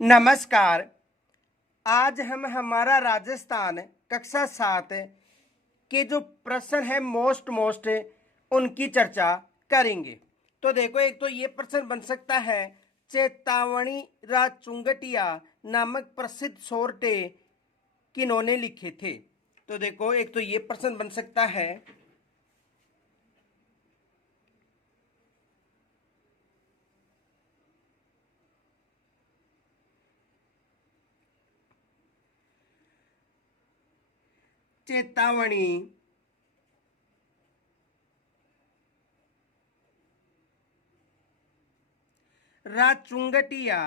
नमस्कार। आज हम हमारा राजस्थान कक्षा 7 के जो प्रश्न है मोस्ट उनकी चर्चा करेंगे। तो देखो, एक तो ये प्रश्न बन सकता है, चेतावनी चुंगटिया नामक प्रसिद्ध सोरठे किन्होंने लिखे थे। तो देखो, एक तो ये प्रश्न बन सकता है, चेतावनी चुंगटिया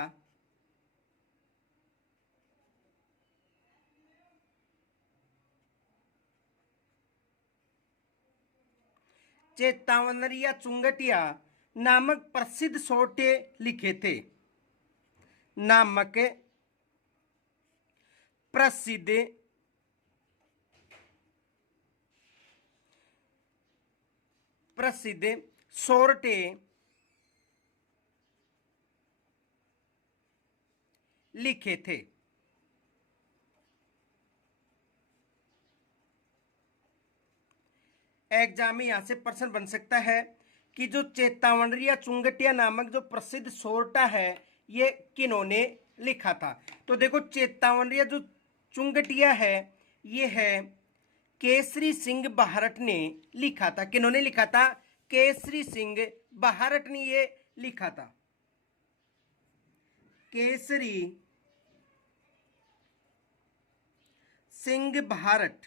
चेतावनरिया चुंगटिया नामक प्रसिद्ध सोरठे लिखे थे। नामक प्रसिद्ध सोरठे लिखे थे। एग्जाम में यहां से प्रश्न बन सकता है कि जो चेतावनरिया चुंगटिया नामक जो प्रसिद्ध सोरठा है, ये किन्होंने लिखा था। तो देखो, चेतावनरिया जो चुंगटिया है, ये है केसरी सिंह बहारट ने लिखा था। किन्होंने लिखा था? केसरी सिंह बहारट ने ये लिखा था। केसरी सिंह बहारट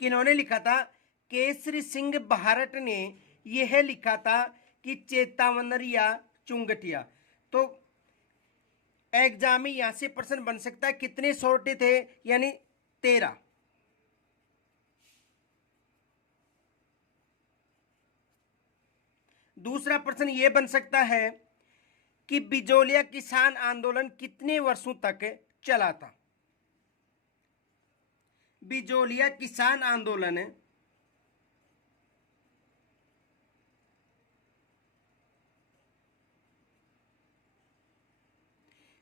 किन्होंने लिखा था? केसरी सिंह बहारट ने यह लिखा था कि चेतावनरिया चुंगटिया। तो एग्जाम में यहां से प्रश्न बन सकता है, कितने सोरठे थे? यानी 13। दूसरा प्रश्न यह बन सकता है कि बिजोलिया किसान आंदोलन कितने वर्षों तक चला था? बिजोलिया किसान आंदोलन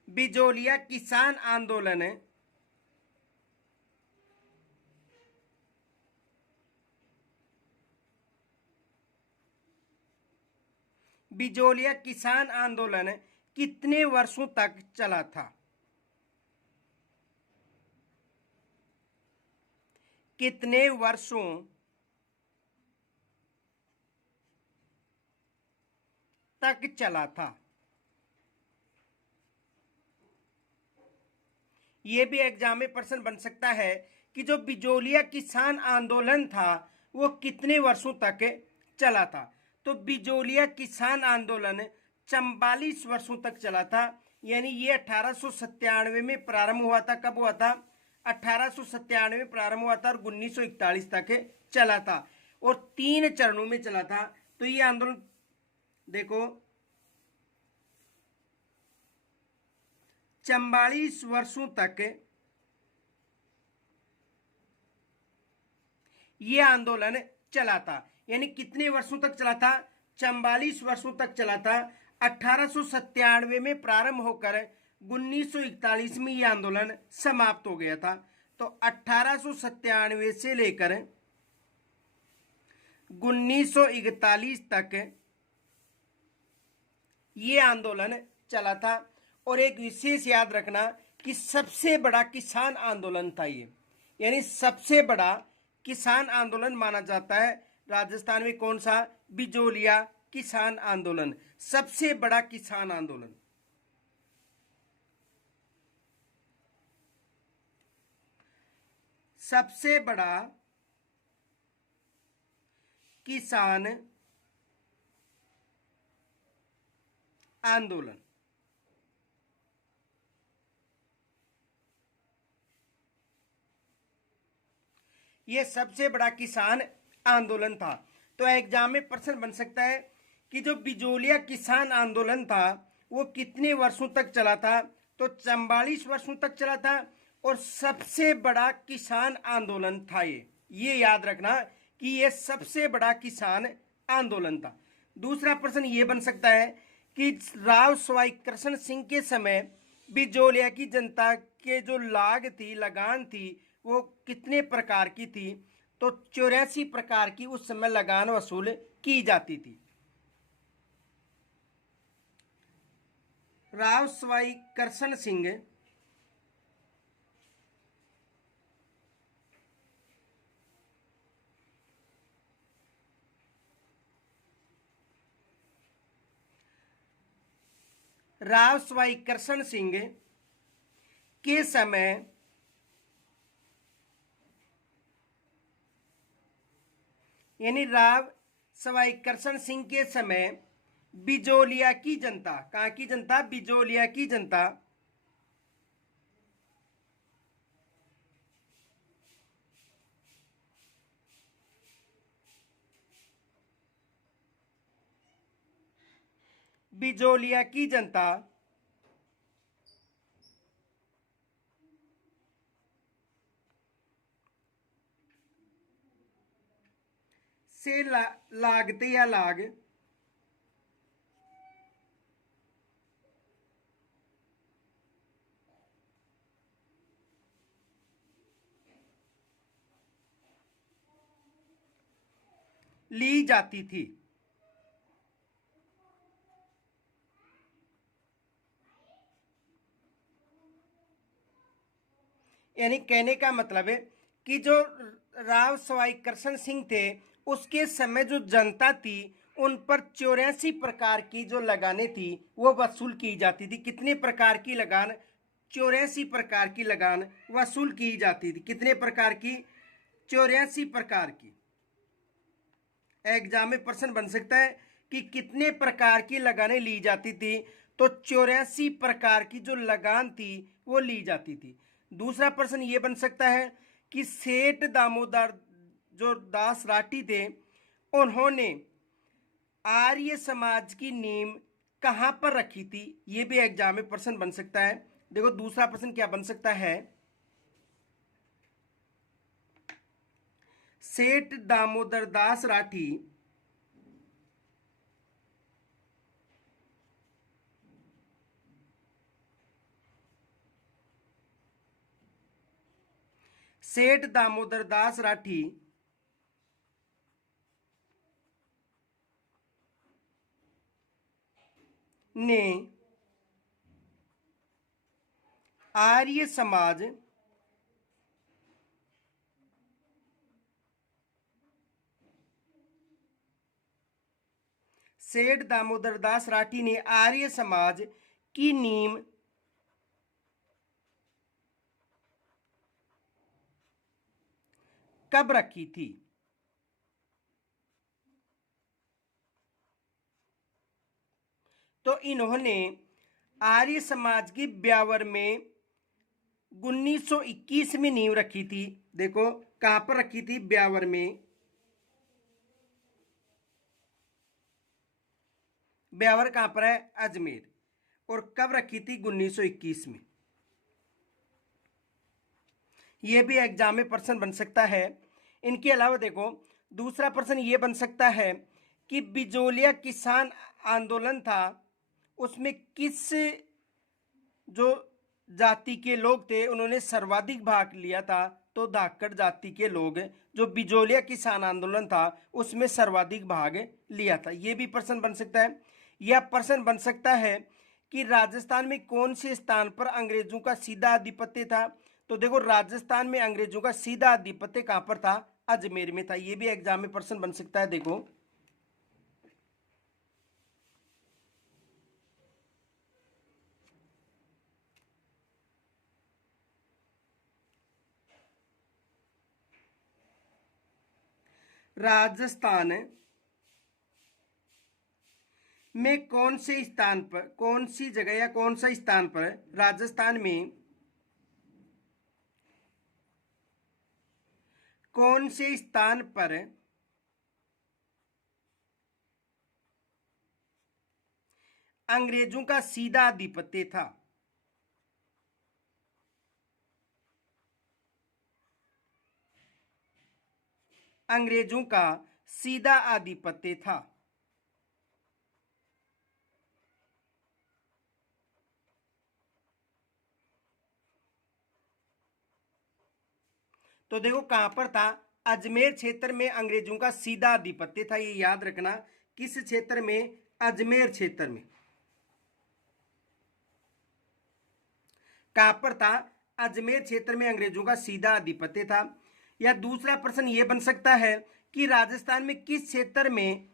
बिजोलिया किसान आंदोलन बिजोलिया किसान आंदोलन कितने वर्षों तक चला था? कितने वर्षों तक चला था? यह भी एग्जाम में प्रश्न बन सकता है कि जो बिजोलिया किसान आंदोलन था, वो कितने वर्षों तक चला था। तो बिजोलिया किसान आंदोलन 44 वर्षों तक चला था। यानी ये 1897 में प्रारंभ हुआ था। कब हुआ था? 1897 में प्रारंभ हुआ था और 1941 तक चला था और 3 चरणों में चला था। तो ये आंदोलन देखो, 44 वर्षों तक ये आंदोलन चला था। यानी कितने वर्षों तक चला था? 44 वर्षों तक चला था। 1897 में प्रारंभ होकर 1941 में यह आंदोलन समाप्त हो गया था। तो 1897 से लेकर 1941 तक ये आंदोलन चला था। और एक विशेष याद रखना कि सबसे बड़ा किसान आंदोलन था ये। यानी सबसे बड़ा किसान आंदोलन माना जाता है राजस्थान में। कौन सा? बिजोलिया किसान आंदोलन, सबसे बड़ा किसान आंदोलन। सबसे बड़ा किसान आंदोलन। यह सबसे बड़ा किसान आंदोलन था। तो एग्जाम में प्रश्न बन सकता है कि जो बिजोलिया किसान आंदोलन था, वो कितने वर्षों तक चला था? तो 44 वर्षों तक चला था और सबसे बड़ा किसान आंदोलन था ये याद रखना कि यह सबसे बड़ा किसान आंदोलन था। दूसरा प्रश्न ये बन सकता है कि राव सवाई कृष्ण सिंह के समय बिजोलिया की जनता के जो लगान थी वो कितने प्रकार की थी? तो 84 प्रकार की उस समय लगान वसूल की जाती थी। राव सवाई कृष्ण सिंह राव सवाई कृष्ण सिंह के समय यानी राव सवाई कृष्ण सिंह के समय बिजोलिया की जनता, कहाँ की जनता? बिजोलिया की जनता बिजोलिया की जनता से लागते या लाग ली जाती थी। यानी कहने का मतलब है कि जो राव सवाई कृष्ण सिंह थे उसके समय जो जनता थी उन पर 84 प्रकार की जो लगाने थी वो वसूल की जाती थी। कितने प्रकार की लगान? 84 प्रकार की लगान वसूल की जाती थी। कितने प्रकार की? 84 प्रकार की। एग्जाम में प्रश्न बन सकता है कि कितने प्रकार की लगाने ली जाती थी? तो 84 प्रकार की जो लगान थी वो ली जाती थी। दूसरा प्रश्न ये बन सकता है कि सेठ दामोदर जो दास राठी थे उन्होंने आर्य समाज की नींव कहां पर रखी थी? ये भी एग्जाम में प्रश्न बन सकता है। देखो दूसरा प्रश्न क्या बन सकता है? सेठ दामोदर दास राठी सेठ दामोदर दास राठी ने आर्य समाज सेठ दामोदर दास राठी ने आर्य समाज की नींव कब रखी थी? तो इन्होंने आर्य समाज की ब्यावर में 1921 में नींव रखी थी। देखो कहां पर रखी थी? ब्यावर में। ब्यावर कहां पर है? अजमेर। और कब रखी थी? 1921 में। यह भी एग्जाम में प्रश्न बन सकता है। इनके अलावा देखो दूसरा प्रश्न यह बन सकता है कि बिजोलिया किसान आंदोलन था उसमें किस जो जाति के लोग थे उन्होंने सर्वाधिक भाग लिया था? तो धाकड़ जाति के लोग जो बिजोलिया किसान आंदोलन था उसमें सर्वाधिक भाग लिया था। यह भी प्रश्न बन सकता है। यह प्रश्न बन सकता है कि राजस्थान में कौन से स्थान पर अंग्रेजों का सीधा आधिपत्य था? तो देखो राजस्थान में अंग्रेजों का सीधा आधिपत्य कहां पर था? अजमेर में था। यह भी एग्जाम में प्रश्न बन सकता है। देखो राजस्थान में कौन से स्थान पर, कौन सी जगह या कौन सा स्थान पर राजस्थान में कौन से स्थान पर अंग्रेजों का सीधा आधिपत्य था? अंग्रेजों का सीधा आधिपत्य था। तो देखो कहां पर था, अजमेर क्षेत्र में अंग्रेजों का सीधा आधिपत्य था, ये याद रखना। किस क्षेत्र में? अजमेर क्षेत्र में। कहां पर था? अजमेर क्षेत्र में अंग्रेजों का सीधा आधिपत्य था। या दूसरा प्रश्न ये बन सकता है कि राजस्थान में किस क्षेत्र में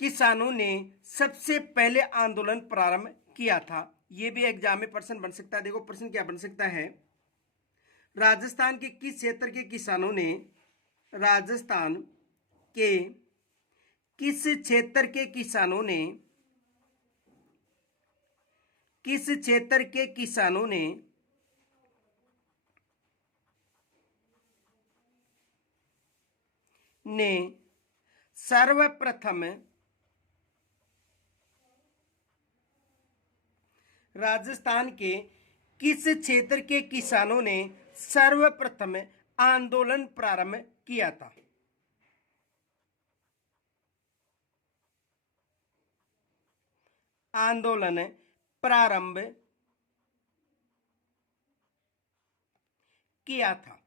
किसानों ने सबसे पहले आंदोलन प्रारंभ किया था? यह भी एग्जाम में प्रश्न बन सकता है। देखो प्रश्न क्या बन सकता है, राजस्थान के किस क्षेत्र के किसानों ने, राजस्थान के किस क्षेत्र के किसानों ने, किस क्षेत्र के किसानों ने सर्वप्रथम राजस्थान के किस क्षेत्र के किसानों ने सर्वप्रथम आंदोलन प्रारंभ किया था? आंदोलन प्रारंभ किया था।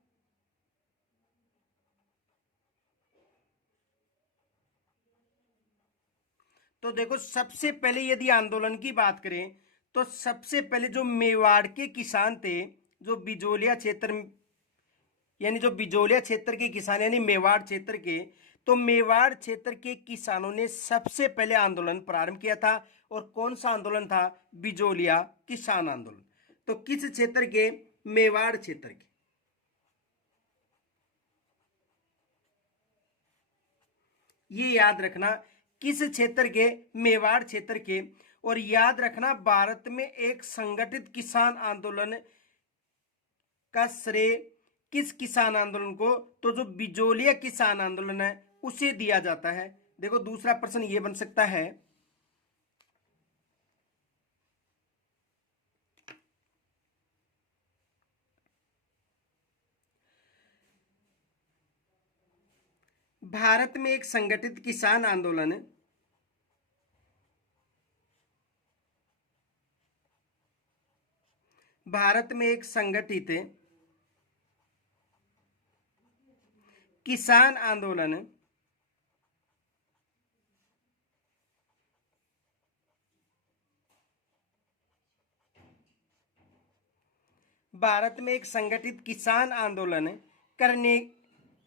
तो देखो सबसे पहले यदि आंदोलन की बात करें तो सबसे पहले जो मेवाड़ के किसान थे, जो बिजोलिया क्षेत्र, यानी जो बिजोलिया क्षेत्र के किसान यानी मेवाड़ क्षेत्र के, तो मेवाड़ क्षेत्र के किसानों ने सबसे पहले आंदोलन प्रारंभ किया था। और कौन सा आंदोलन था? बिजोलिया किसान आंदोलन। तो किस क्षेत्र के? मेवाड़ क्षेत्र के। ये याद रखना, किस क्षेत्र के? मेवाड़ क्षेत्र के। और याद रखना भारत में एक संगठित किसान आंदोलन का श्रेय किस किसान आंदोलन को? तो जो बिजोलिया किसान आंदोलन है उसे दिया जाता है। देखो दूसरा प्रश्न ये बन सकता है, भारत में एक संगठित किसान आंदोलन, भारत में एक संगठित किसान आंदोलन भारत में एक संगठित किसान आंदोलन करने,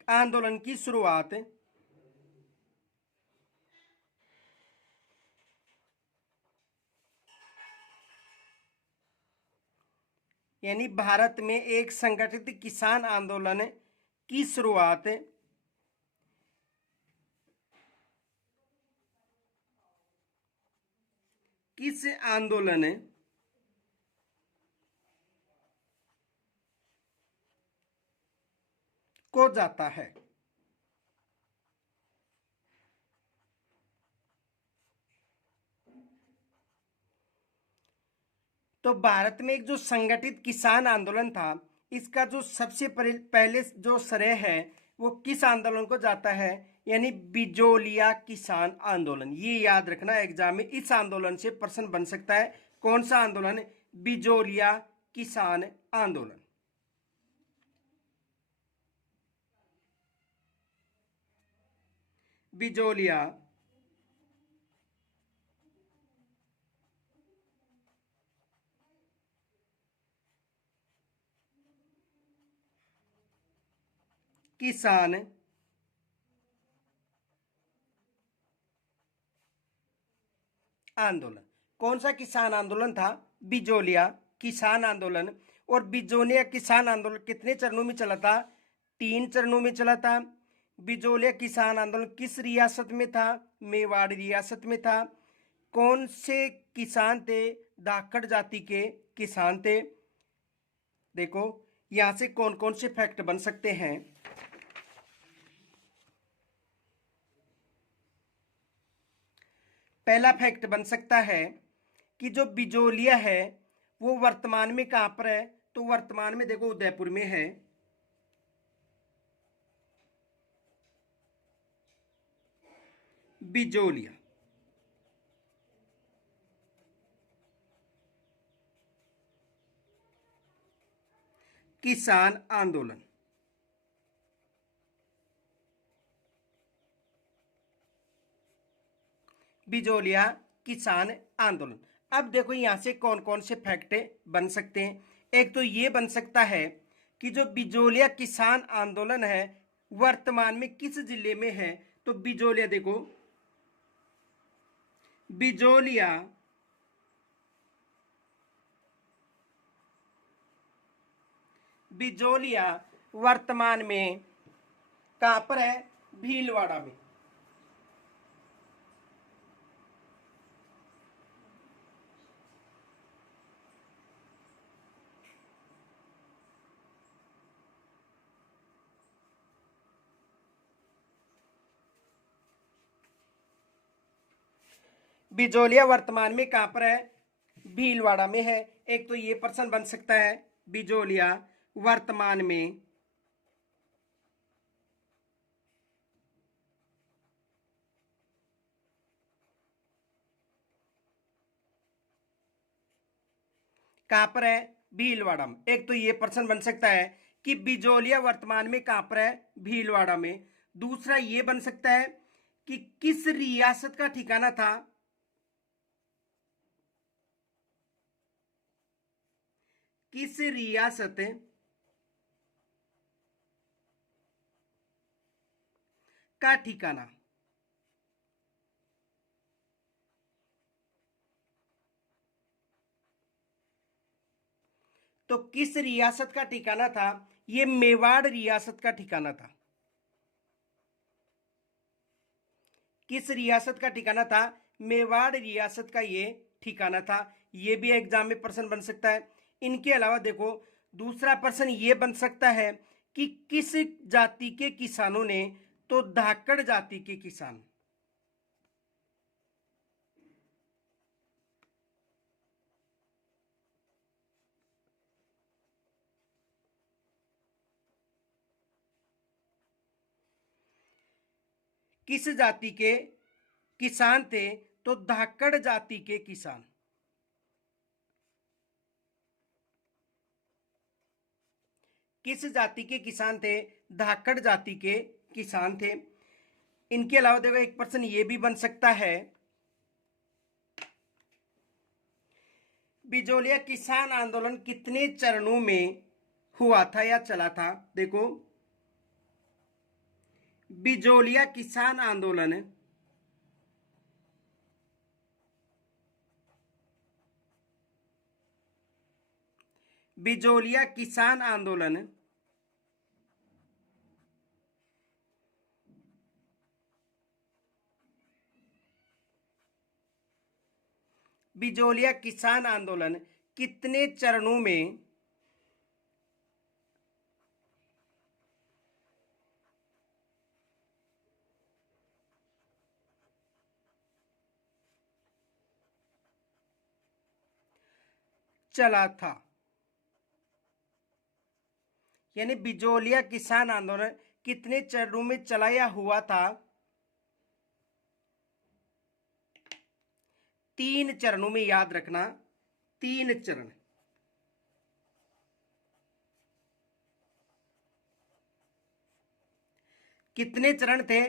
आंदोलन की शुरुआत यानी भारत में एक संगठित किसान आंदोलन की शुरुआत किस आंदोलन को जाता है? तो भारत में एक जो संगठित किसान आंदोलन था, इसका जो सबसे पहले जो श्रेय है वो किस आंदोलन को जाता है? यानी बिजोलिया किसान आंदोलन। ये याद रखना, एग्जाम में इस आंदोलन से प्रश्न बन सकता है। कौन सा आंदोलन? बिजोलिया किसान आंदोलन। बिजोलिया किसान आंदोलन। कौन सा किसान आंदोलन था? बिजोलिया किसान आंदोलन। और बिजोलिया किसान आंदोलन कितने चरणों में चला था? 3 चरणों में चला था। बिजोलिया किसान आंदोलन किस रियासत में था? मेवाड़ रियासत में था। कौन से किसान थे? धाकड़ जाति के किसान थे। देखो यहां से कौन कौन से फैक्ट बन सकते हैं। पहला फैक्ट बन सकता है कि जो बिजोलिया है वो वर्तमान में कहां पर है? तो वर्तमान में देखो उदयपुर में है। बिजोलिया किसान आंदोलन बिजोलिया किसान आंदोलन। अब देखो यहाँ से कौन कौन से फैक्ट बन सकते हैं। एक तो ये बन सकता है कि जो बिजोलिया किसान आंदोलन है वर्तमान में किस जिले में है। तो बिजोलिया देखो, बिजोलिया बिजोलिया वर्तमान में कहां पर है? भीलवाड़ा में। बिजोलिया वर्तमान में कहां पर है? भीलवाड़ा में है। एक तो ये प्रश्न बन सकता है, बिजोलिया वर्तमान में कहां पर है? भीलवाड़ा में। एक तो ये प्रश्न बन सकता है कि बिजोलिया वर्तमान में कहां पर है? भीलवाड़ा में। दूसरा ये बन सकता है कि किस रियासत का ठिकाना था? किस रियासत का ठिकाना? तो किस रियासत का ठिकाना था? ये मेवाड़ रियासत का ठिकाना था। किस रियासत का ठिकाना था? मेवाड़ रियासत का ये ठिकाना था। ये भी एग्जाम में प्रश्न बन सकता है। इनके अलावा देखो, दूसरा प्रश्न ये बन सकता है कि किस जाति के किसानों ने? तो धाकड़ जाति के किसान। किस जाति के किसान थे? तो धाकड़ जाति के किसान। किस जाति के किसान थे? धाकड़ जाति के किसान थे। इनके अलावा देखो, एक प्रश्न ये भी बन सकता है, बिजोलिया किसान आंदोलन कितने चरणों में हुआ था या चला था? देखो, बिजोलिया किसान आंदोलन बिजोलिया किसान आंदोलन बिजोलिया किसान आंदोलन कितने चरणों में चला था? यानी बिजोलिया किसान आंदोलन कितने चरणों में चला या हुआ था? 3 चरणों में, याद रखना, 3 चरण। कितने चरण थे?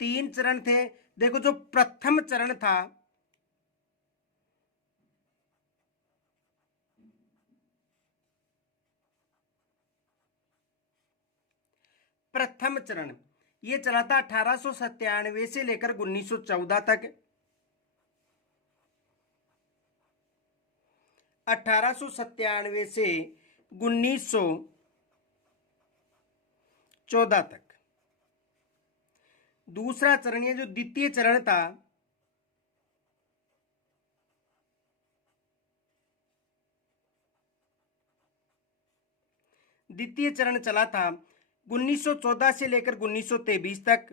3 चरण थे। देखो, जो प्रथम चरण था, प्रथम चरण ये चला था 1897 से लेकर 1914 तक। 1897 से 1914 तक। दूसरा चरण, ये जो द्वितीय चरण था, द्वितीय चरण चला था 1914 से लेकर 1923 तक।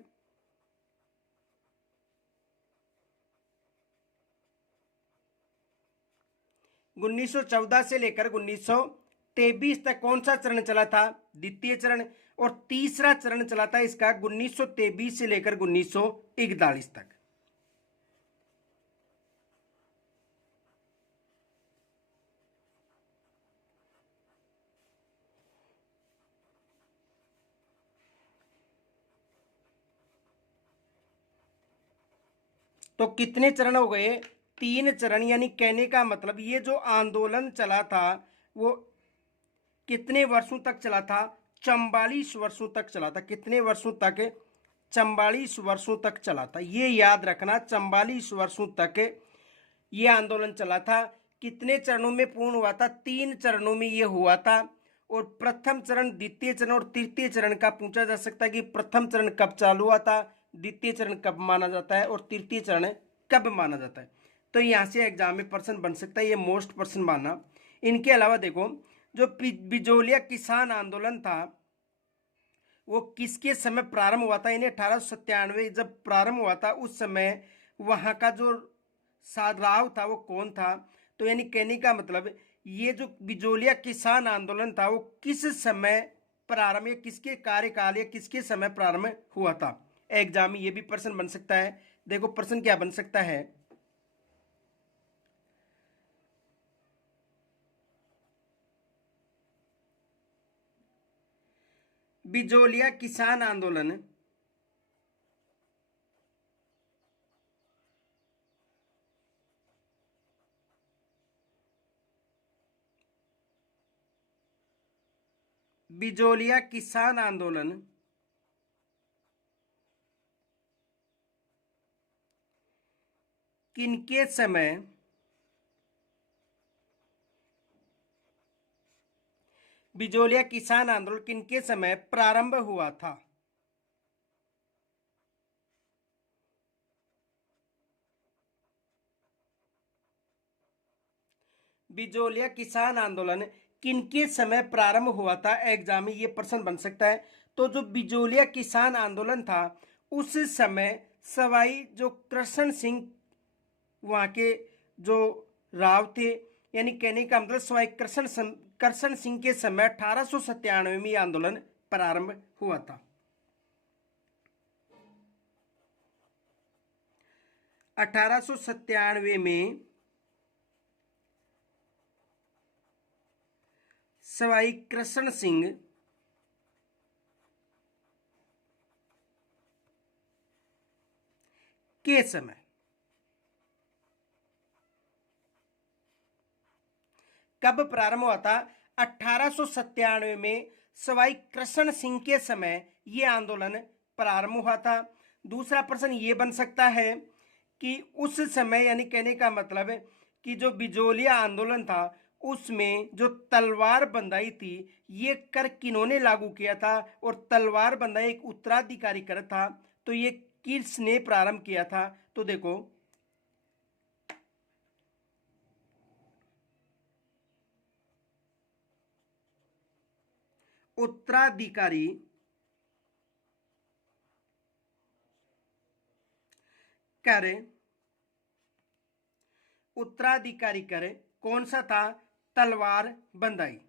1914 से लेकर 1923 तक कौन सा चरण चला था? द्वितीय चरण। और तीसरा चरण चला था इसका 1923 से लेकर 1941 तक। तो कितने चरण हो गए? 3 चरण। यानी कहने का मतलब ये जो आंदोलन चला था वो कितने वर्षों तक चला था? 44 वर्षों तक चला था। कितने वर्षों तक? 44 वर्षों तक चला था। ये याद रखना, 44 वर्षों तक ये आंदोलन चला था। कितने चरणों में पूर्ण हुआ था? 3 चरणों में ये हुआ था। और प्रथम चरण, द्वितीय चरण और तृतीय चरण का पूछा जा सकता है कि प्रथम चरण कब चालू हुआ था, द्वितीय चरण कब माना जाता है और तृतीय चरण कब माना जाता है। तो यहाँ से एग्जाम में प्रश्न बन सकता है, ये मोस्ट प्रश्न माना। इनके अलावा देखो, जो बिजोलिया किसान आंदोलन था वो किसके समय प्रारंभ हुआ था? यानी 1897 जब प्रारंभ हुआ था उस समय वहां का जो साधराव था वो कौन था? तो यानी कहने का मतलब ये जो बिजोलिया किसान आंदोलन था वो किस समय प्रारंभ या किसके कार्यकाल या किसके समय प्रारंभ हुआ था? एग्जाम में ये भी प्रश्न बन सकता है। देखो प्रश्न क्या बन सकता है। बिजोलिया किसान आंदोलन बिजोलिया किसान आंदोलन किनके समय बिजोलिया किसान आंदोलन किनके समय प्रारंभ हुआ था? बिजोलिया किसान आंदोलन किनके समय प्रारंभ हुआ था? एग्जाम में ये प्रश्न बन सकता है। तो जो बिजोलिया किसान आंदोलन था उस समय सवाई जो कृष्ण सिंह वहाँ के जो राव थे, यानी कहने का मतलब सवाई कृष्ण सिंह के समय 1897 में आंदोलन प्रारंभ हुआ था। 1897 में सवाई कृष्ण सिंह के समय कब प्रारंभ हुआ था? 1897 में सवाई कृष्ण सिंह के समय यह आंदोलन प्रारंभ हुआ था। दूसरा प्रश्न ये बन सकता है कि उस समय, यानी कहने का मतलब कि जो बिजोलिया आंदोलन था उसमें जो तलवार बंदाई थी ये कर किन्होंने लागू किया था? और तलवार बंदाई एक उत्तराधिकारी कर था, तो ये किसने प्रारंभ किया था? तो देखो उत्तराधिकारी कर, उत्तराधिकारी कर कौन सा था? तलवार बंदाई।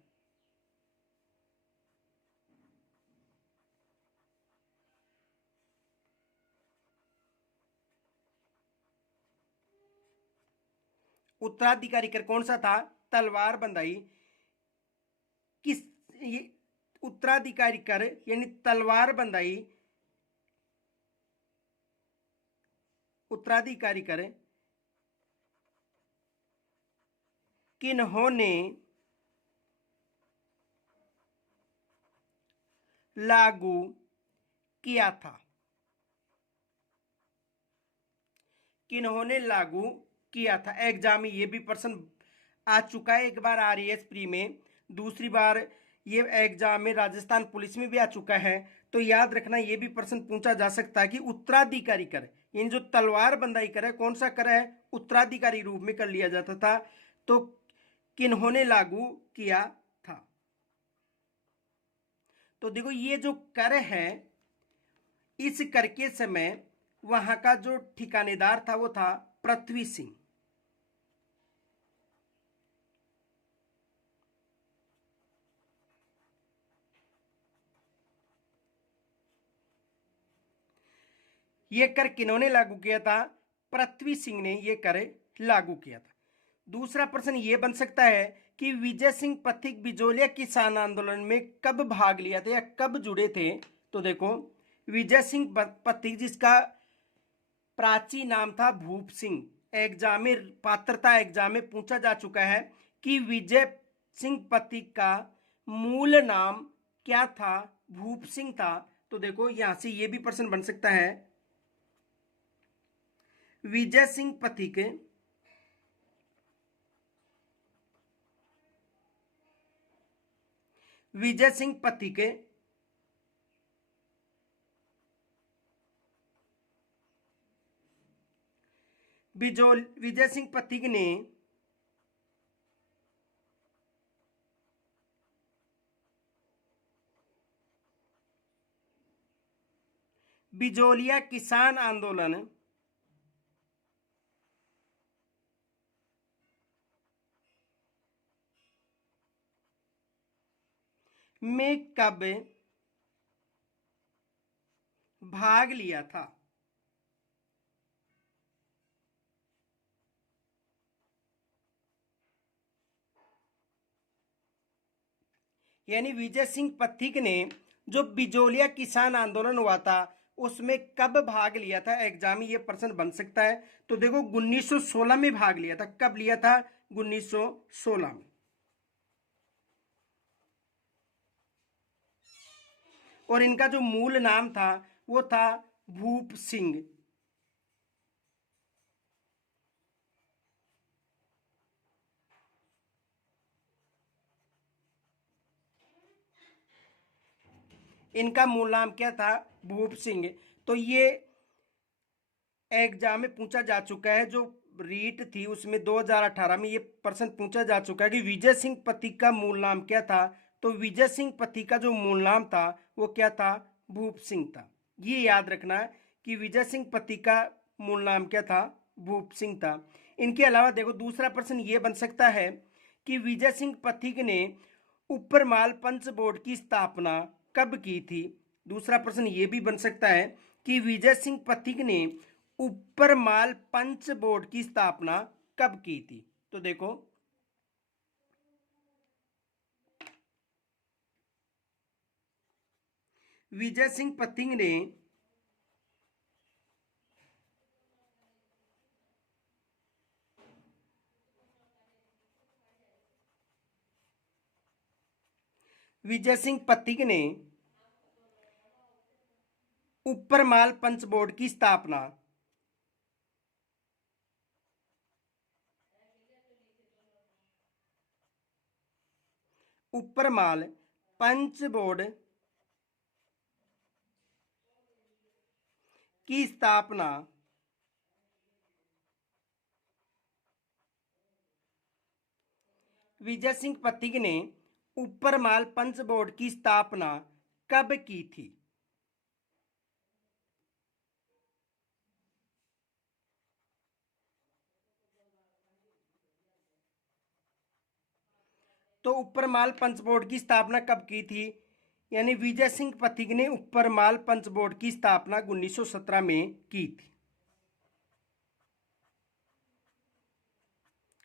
उत्तराधिकारी कर कौन सा था? तलवार बंदाई। किस ये उत्तराधिकारी कर यानी तलवार बंदाई उत्तराधिकारी कर किन्होंने लागू किया था? किन्होंने लागू किया था? एग्जाम में ये भी प्रश्न आ चुका है, एक बार आरएएस प्री में, दूसरी बार ये एग्जाम में राजस्थान पुलिस में भी आ चुका है। तो याद रखना ये भी प्रश्न पूछा जा सकता है कि उत्तराधिकारी कर यानी जो तलवार बंदाई कर है कौन सा कर है? उत्तराधिकारी रूप में कर लिया जाता था। तो किन्होंने लागू किया था? तो देखो ये जो कर है इस कर के समय वहां का जो ठिकानेदार था वो था पृथ्वी सिंह। ये कर किन्होंने लागू किया था? पृथ्वी सिंह ने ये कर लागू किया था। दूसरा प्रश्न ये बन सकता है कि विजय सिंह पथिक बिजोलिया किसान आंदोलन में कब भाग लिया था या कब जुड़े थे? तो देखो विजय सिंह पथिक जिसका प्राची नाम था भूप सिंह। एग्जाम में, पात्रता एग्जाम में पूछा जा चुका है कि विजय सिंह पथिक का मूल नाम क्या था? भूप सिंह था। तो देखो यहां से ये भी प्रश्न बन सकता है, विजय सिंह पथिक विजय सिंह पथिक विजय सिंह पथिक ने बिजोलिया किसान आंदोलन में कब भाग लिया था? यानी विजय सिंह पथिक ने जो बिजोलिया किसान आंदोलन हुआ था उसमें कब भाग लिया था? एग्जाम में ये प्रश्न बन सकता है। तो देखो 1916 में भाग लिया था। कब लिया था? 1916 में। और इनका जो मूल नाम था वो था भूप सिंह। इनका मूल नाम क्या था? भूप सिंह। तो ये एग्जाम में पूछा जा चुका है, जो रीट थी उसमें 2018 में ये प्रश्न पूछा जा चुका है कि विजय सिंह पथिक का मूल नाम क्या था? तो विजय सिंह पथिक का जो मूल नाम था वो क्या था? भूप सिंह था। ये याद रखना है कि विजय सिंह पथिक का मूल नाम क्या था? भूप सिंह था। इनके अलावा देखो दूसरा प्रश्न ये बन सकता है कि विजय सिंह पथिक ने ऊपरमाल पंच बोर्ड की स्थापना कब की थी? दूसरा प्रश्न ये भी बन सकता है कि विजय सिंह पथिक ने ऊपरमाल पंच बोर्ड की स्थापना कब की थी? तो देखो विजय सिंह पथिक ने विजय सिंह पथिक ने ऊपरमाल पंच बोर्ड की स्थापना ऊपरमाल पंच बोर्ड की स्थापना विजय सिंह पथिक ने ऊपरमाल पंच बोर्ड की स्थापना कब की थी? तो ऊपरमाल पंच बोर्ड की स्थापना कब की थी? यानी विजय सिंह पथिक ने ऊपरमाल पंच बोर्ड की स्थापना 1917 में की थी।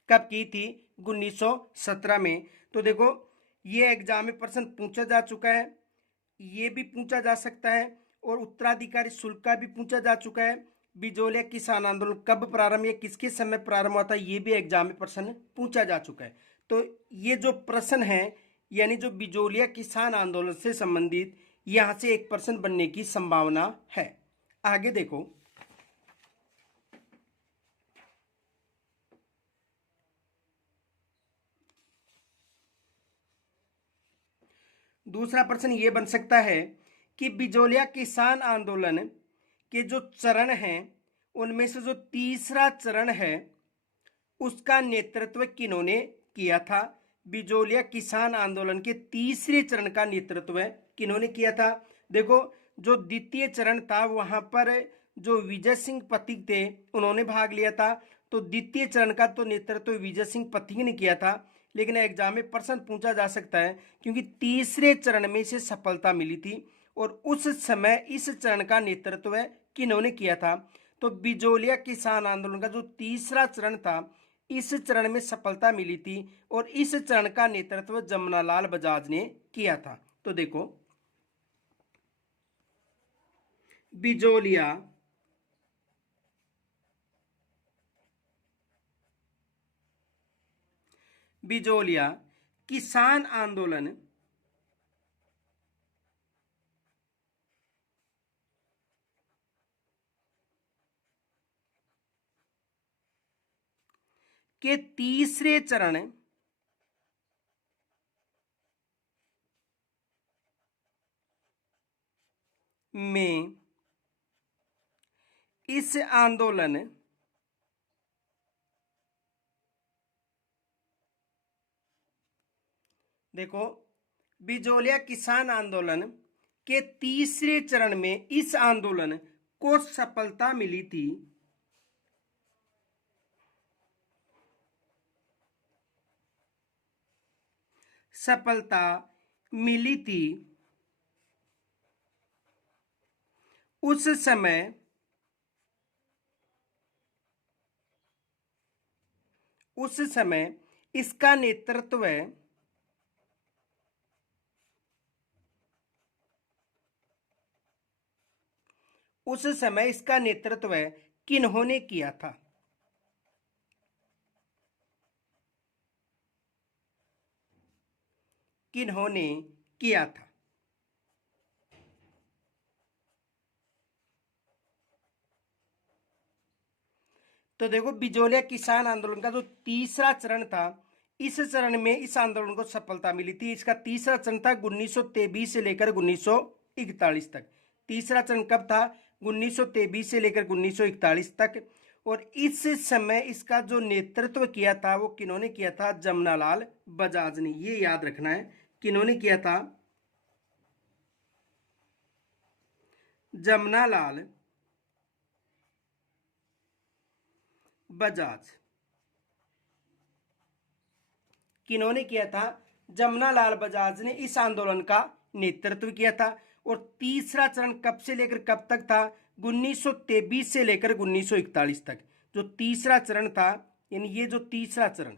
कब की थी? 1917 में। तो देखो ये एग्जाम में प्रश्न पूछा जा चुका है, ये भी पूछा जा सकता है, और उत्तराधिकारी शुल्क का भी पूछा जा चुका है। बिजोलिया किसान आंदोलन कब प्रारंभ या किसके समय प्रारंभ हुआ था, ये भी एग्जाम में प्रश्न पूछा जा चुका है। तो ये जो प्रश्न है, यानी जो बिजोलिया किसान आंदोलन से संबंधित, यहां से एक प्रश्न बनने की संभावना है। आगे देखो दूसरा प्रश्न ये बन सकता है कि बिजोलिया किसान आंदोलन के जो चरण हैं उनमें से जो तीसरा चरण है उसका नेतृत्व किन्होंने किया था? बिजोलिया किसान आंदोलन के तीसरे चरण का नेतृत्व किन्होंने किया था? देखो जो द्वितीय चरण था वहां पर जो विजय सिंह पथिक थे उन्होंने भाग लिया था। तो द्वितीय चरण का तो नेतृत्व विजय सिंह पथिक ने किया था, लेकिन एग्जाम में प्रश्न पूछा जा सकता है क्योंकि तीसरे चरण में से सफलता मिली थी और उस समय इस चरण का नेतृत्व किन्होंने किया था? तो बिजोलिया किसान आंदोलन का जो तीसरा चरण था इस चरण में सफलता मिली थी और इस चरण का नेतृत्व जमनालाल बजाज ने किया था। तो देखो बिजोलिया बिजोलिया किसान आंदोलन के तीसरे चरण में इस आंदोलन देखो, बिजोलिया किसान आंदोलन के तीसरे चरण में इस आंदोलन को सफलता मिली थी। सफलता मिली थी उस समय इसका नेतृत्व किन्होंने किया था? किन्होंने किया था? तो देखो, बिजोलिया किसान आंदोलन का जो तीसरा चरण था, इस चरण में इस आंदोलन को सफलता मिली थी। इसका तीसरा चरण था 1923 से लेकर 1941 तक। तीसरा चरण कब था? 1923 से लेकर 1941 तक। और इस समय इसका जो नेतृत्व किया था वो किन्होंने किया था? जमनालाल बजाज ने। ये याद रखना है, किन्होंने किया था? जमनालाल बजाज। किन्होंने किया था? जमनालाल बजाज ने इस आंदोलन का नेतृत्व किया था। और तीसरा चरण कब से लेकर कब तक था? 1923 से लेकर 1941 तक। जो तीसरा चरण था, यानी ये जो तीसरा चरण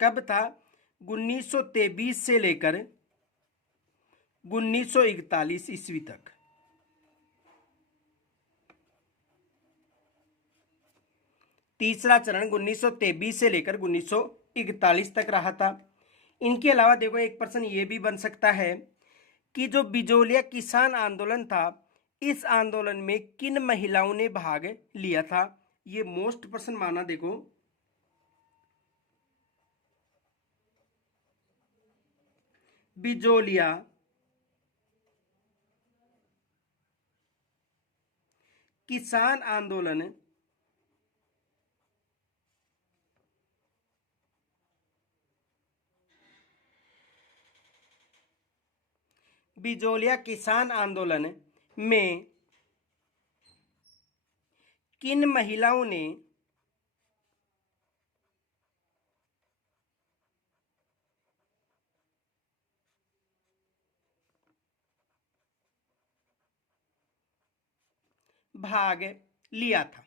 कब था? 1923 से लेकर 1941 ईस्वी तक। तीसरा चरण 1923 से लेकर 1941 तक रहा था। इनके अलावा देखो, एक प्रश्न ये भी बन सकता है कि जो बिजोलिया किसान आंदोलन था, इस आंदोलन में किन महिलाओं ने भाग लिया था? ये मोस्ट प्रश्न माना। देखो, बिजोलिया किसान आंदोलन बिजोलिया किसान आंदोलन में किन महिलाओं ने भाग लिया था?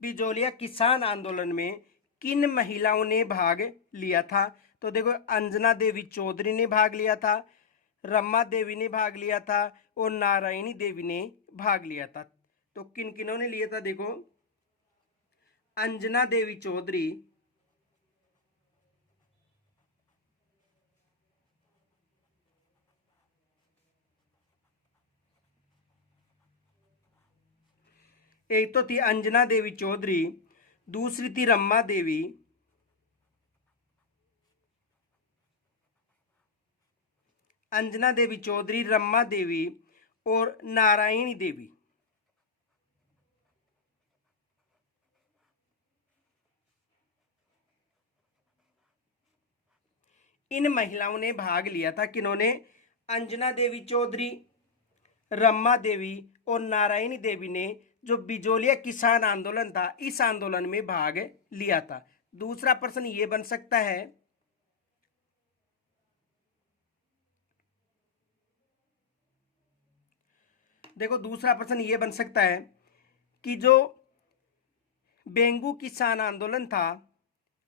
बिजोलिया किसान आंदोलन में किन महिलाओं ने भाग लिया था? तो देखो, अंजना देवी चौधरी ने भाग लिया था, रमा देवी ने भाग लिया था और नारायणी देवी ने भाग लिया था। तो किन किनों ने लिया था? देखो, अंजना देवी चौधरी, एक तो थी अंजना देवी चौधरी, दूसरी थी रमा देवी, अंजना देवी चौधरी, रमा देवी और नारायणी देवी। इन महिलाओं ने भाग लिया था। किन्होंने? अंजना देवी चौधरी, रमा देवी और नारायणी देवी ने जो बिजोलिया किसान आंदोलन था, इस आंदोलन में भाग लिया था। दूसरा प्रश्न ये बन सकता है, देखो दूसरा प्रश्न ये बन सकता है कि जो बेंगू किसान आंदोलन था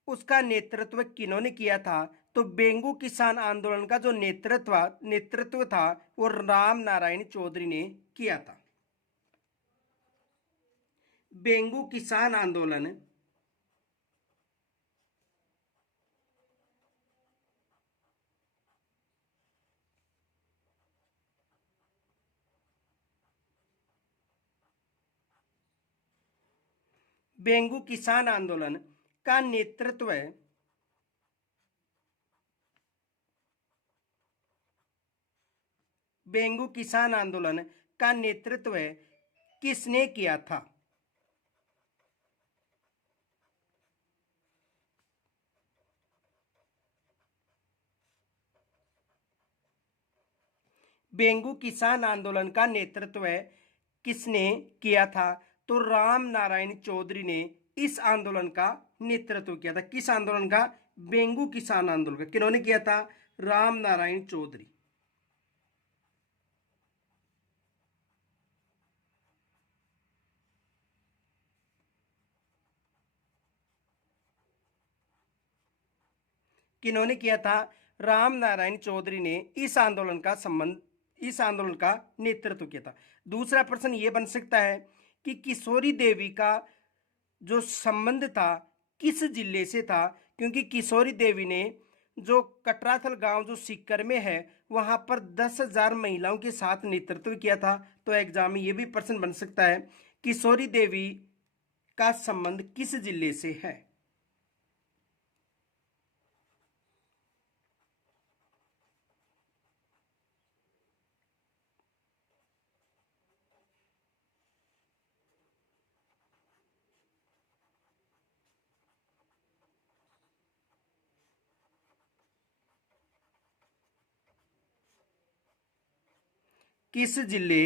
उसका नेतृत्व किन्होंने किया था? तो बेंगू किसान आंदोलन का जो नेतृत्व था वो राम नारायण चौधरी ने किया था। बेंगू किसान आंदोलन बेंगू किसान आंदोलन का नेतृत्व बेंगू किसान आंदोलन का नेतृत्व किसने किया था? बेंगू किसान आंदोलन का नेतृत्व किसने किया था? तो राम नारायण चौधरी ने इस आंदोलन का नेतृत्व किया था। किस आंदोलन का? बेंगू किसान आंदोलन का। किन्होंने किया था? राम नारायण चौधरी। किन्होंने किया था? राम नारायण चौधरी ने इस आंदोलन का नेतृत्व किया था। दूसरा प्रश्न ये बन सकता है कि किशोरी देवी का जो संबंध था किस जिले से था? क्योंकि किशोरी देवी ने जो कटराथल गांव जो सीकर में है वहां पर 10,000 महिलाओं के साथ नेतृत्व किया था। तो एग्जाम में ये भी प्रश्न बन सकता है किशोरी देवी का संबंध किस जिले से है? किस जिले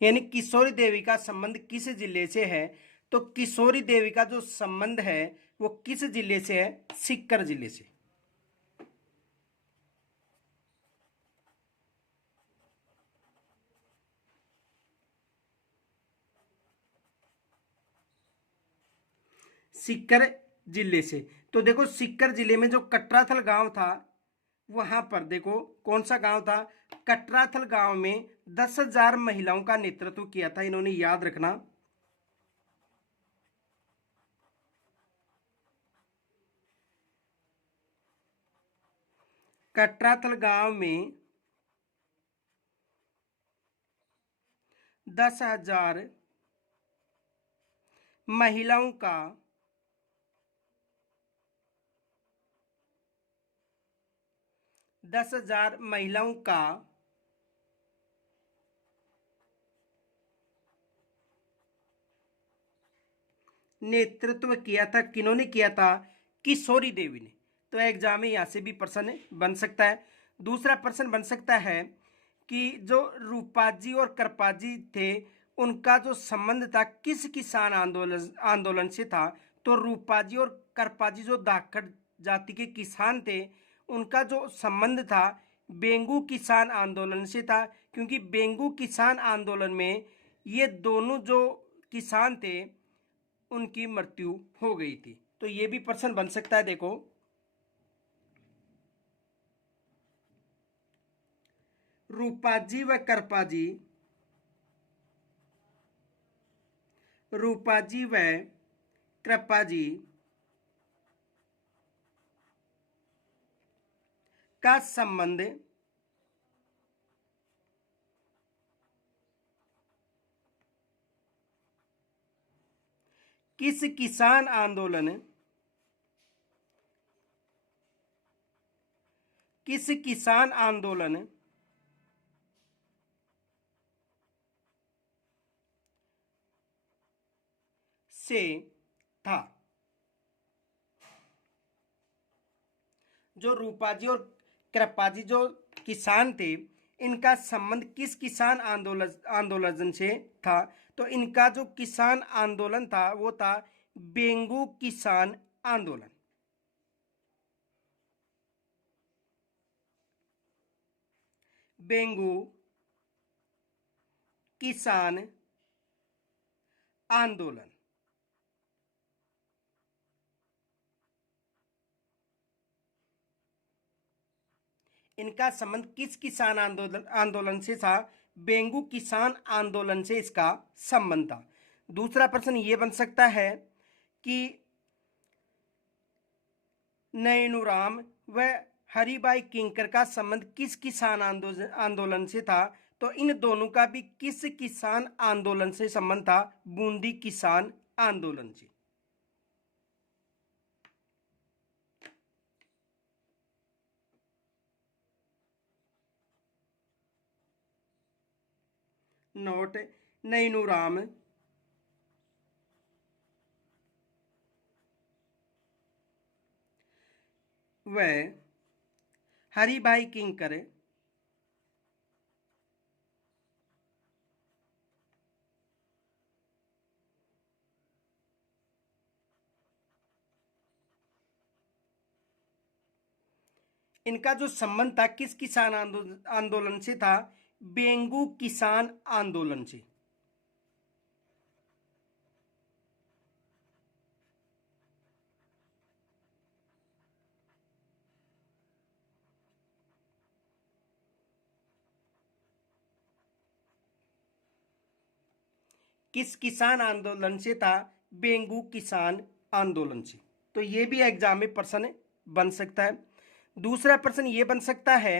यानी किशोरी देवी का संबंध किस जिले से है? तो किशोरी देवी का जो संबंध है वो किस जिले से है? सीकर जिले से। सीकर जिले से। तो देखो सीकर जिले में जो कटराथल गांव था वहां पर देखो कौन सा गांव था? कटराथल गांव में 10,000 महिलाओं का नेतृत्व किया था। इन्होंने याद रखना। कटराथल गांव में 10,000 महिलाओं का 10,000 महिलाओं का नेतृत्व किया था। किन्होंने किया था? किशोरी देवी ने। तो एग्जाम में यहां से भी प्रश्न बन सकता है। दूसरा प्रश्न बन सकता है कि जो रूपाजी और कृपाजी थे उनका जो संबंध था किस किसान आंदोलन से था? तो रूपाजी और कृपाजी जो धाकड़ जाति के किसान थे उनका जो संबंध था बेंगू किसान आंदोलन से था। क्योंकि बेंगू किसान आंदोलन में ये दोनों जो किसान थे उनकी मृत्यु हो गई थी। तो ये भी प्रश्न बन सकता है। देखो रूपाजी व कृपाजी रूपाजी व कृपाजी का संबंध किस किसान आंदोलन से था? जो रूपाजी और कृपाजी जो किसान थे इनका संबंध किस किसान आंदोलन से था? तो इनका जो किसान आंदोलन था वो था बेंगू किसान आंदोलन। बेंगू किसान आंदोलन। इनका संबंध किस किसान आंदोलन आंदोलन से था? बेंगू किसान आंदोलन से इसका संबंध था। दूसरा प्रश्न ये बन सकता है कि नैनूराम व हरिभाई किंकर का संबंध किस किसान आंदोलन से था? तो इन दोनों का भी किस किसान आंदोलन से संबंध था? बूंदी किसान आंदोलन से। नोट, नैनूराम व हरिभाई किंकर इनका जो संबंध था किस किसान आंदोलन से था? बेंगू किसान आंदोलन से। किस किसान आंदोलन से था? बेंगू किसान आंदोलन से। तो ये भी एग्जाम में प्रश्न बन सकता है। दूसरा प्रश्न ये बन सकता है,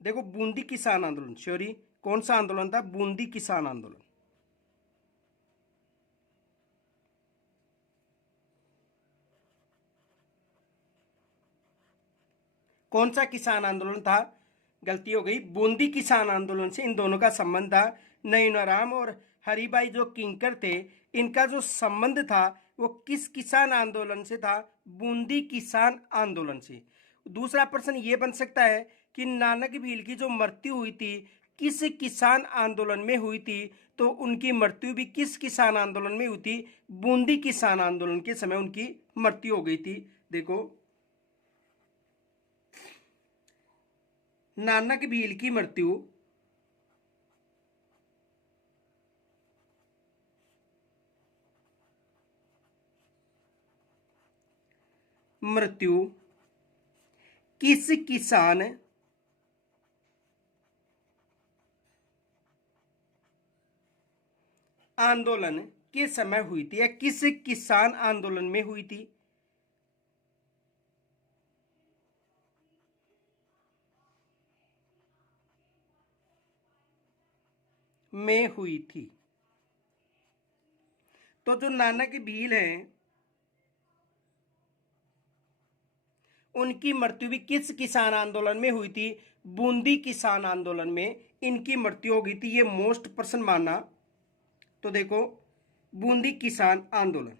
देखो बूंदी किसान आंदोलन, सॉरी कौन सा आंदोलन था? बूंदी किसान आंदोलन। कौन सा किसान आंदोलन था? गलती हो गई, बूंदी किसान आंदोलन से इन दोनों का संबंध था। नैनाराम और हरिभाई जो किंकर थे, इनका जो संबंध था वो किस किसान आंदोलन से था? बूंदी किसान आंदोलन से। दूसरा प्रश्न ये बन सकता है कि नानक भील की जो मृत्यु हुई थी किस किसान आंदोलन में हुई थी? तो उनकी मृत्यु भी किस किसान आंदोलन में हुई थी? बूंदी किसान आंदोलन के समय उनकी मृत्यु हो गई थी। देखो, नानक भील की मृत्यु किस किसान आंदोलन के समय हुई थी या किस किसान आंदोलन में हुई थी? में हुई थी। तो जो नानक भील हैं उनकी मृत्यु भी किस किसान आंदोलन में हुई थी? बूंदी किसान आंदोलन में इनकी मृत्यु हो गई थी। ये मोस्ट प्रश्न माना। तो देखो, बूंदी किसान आंदोलन।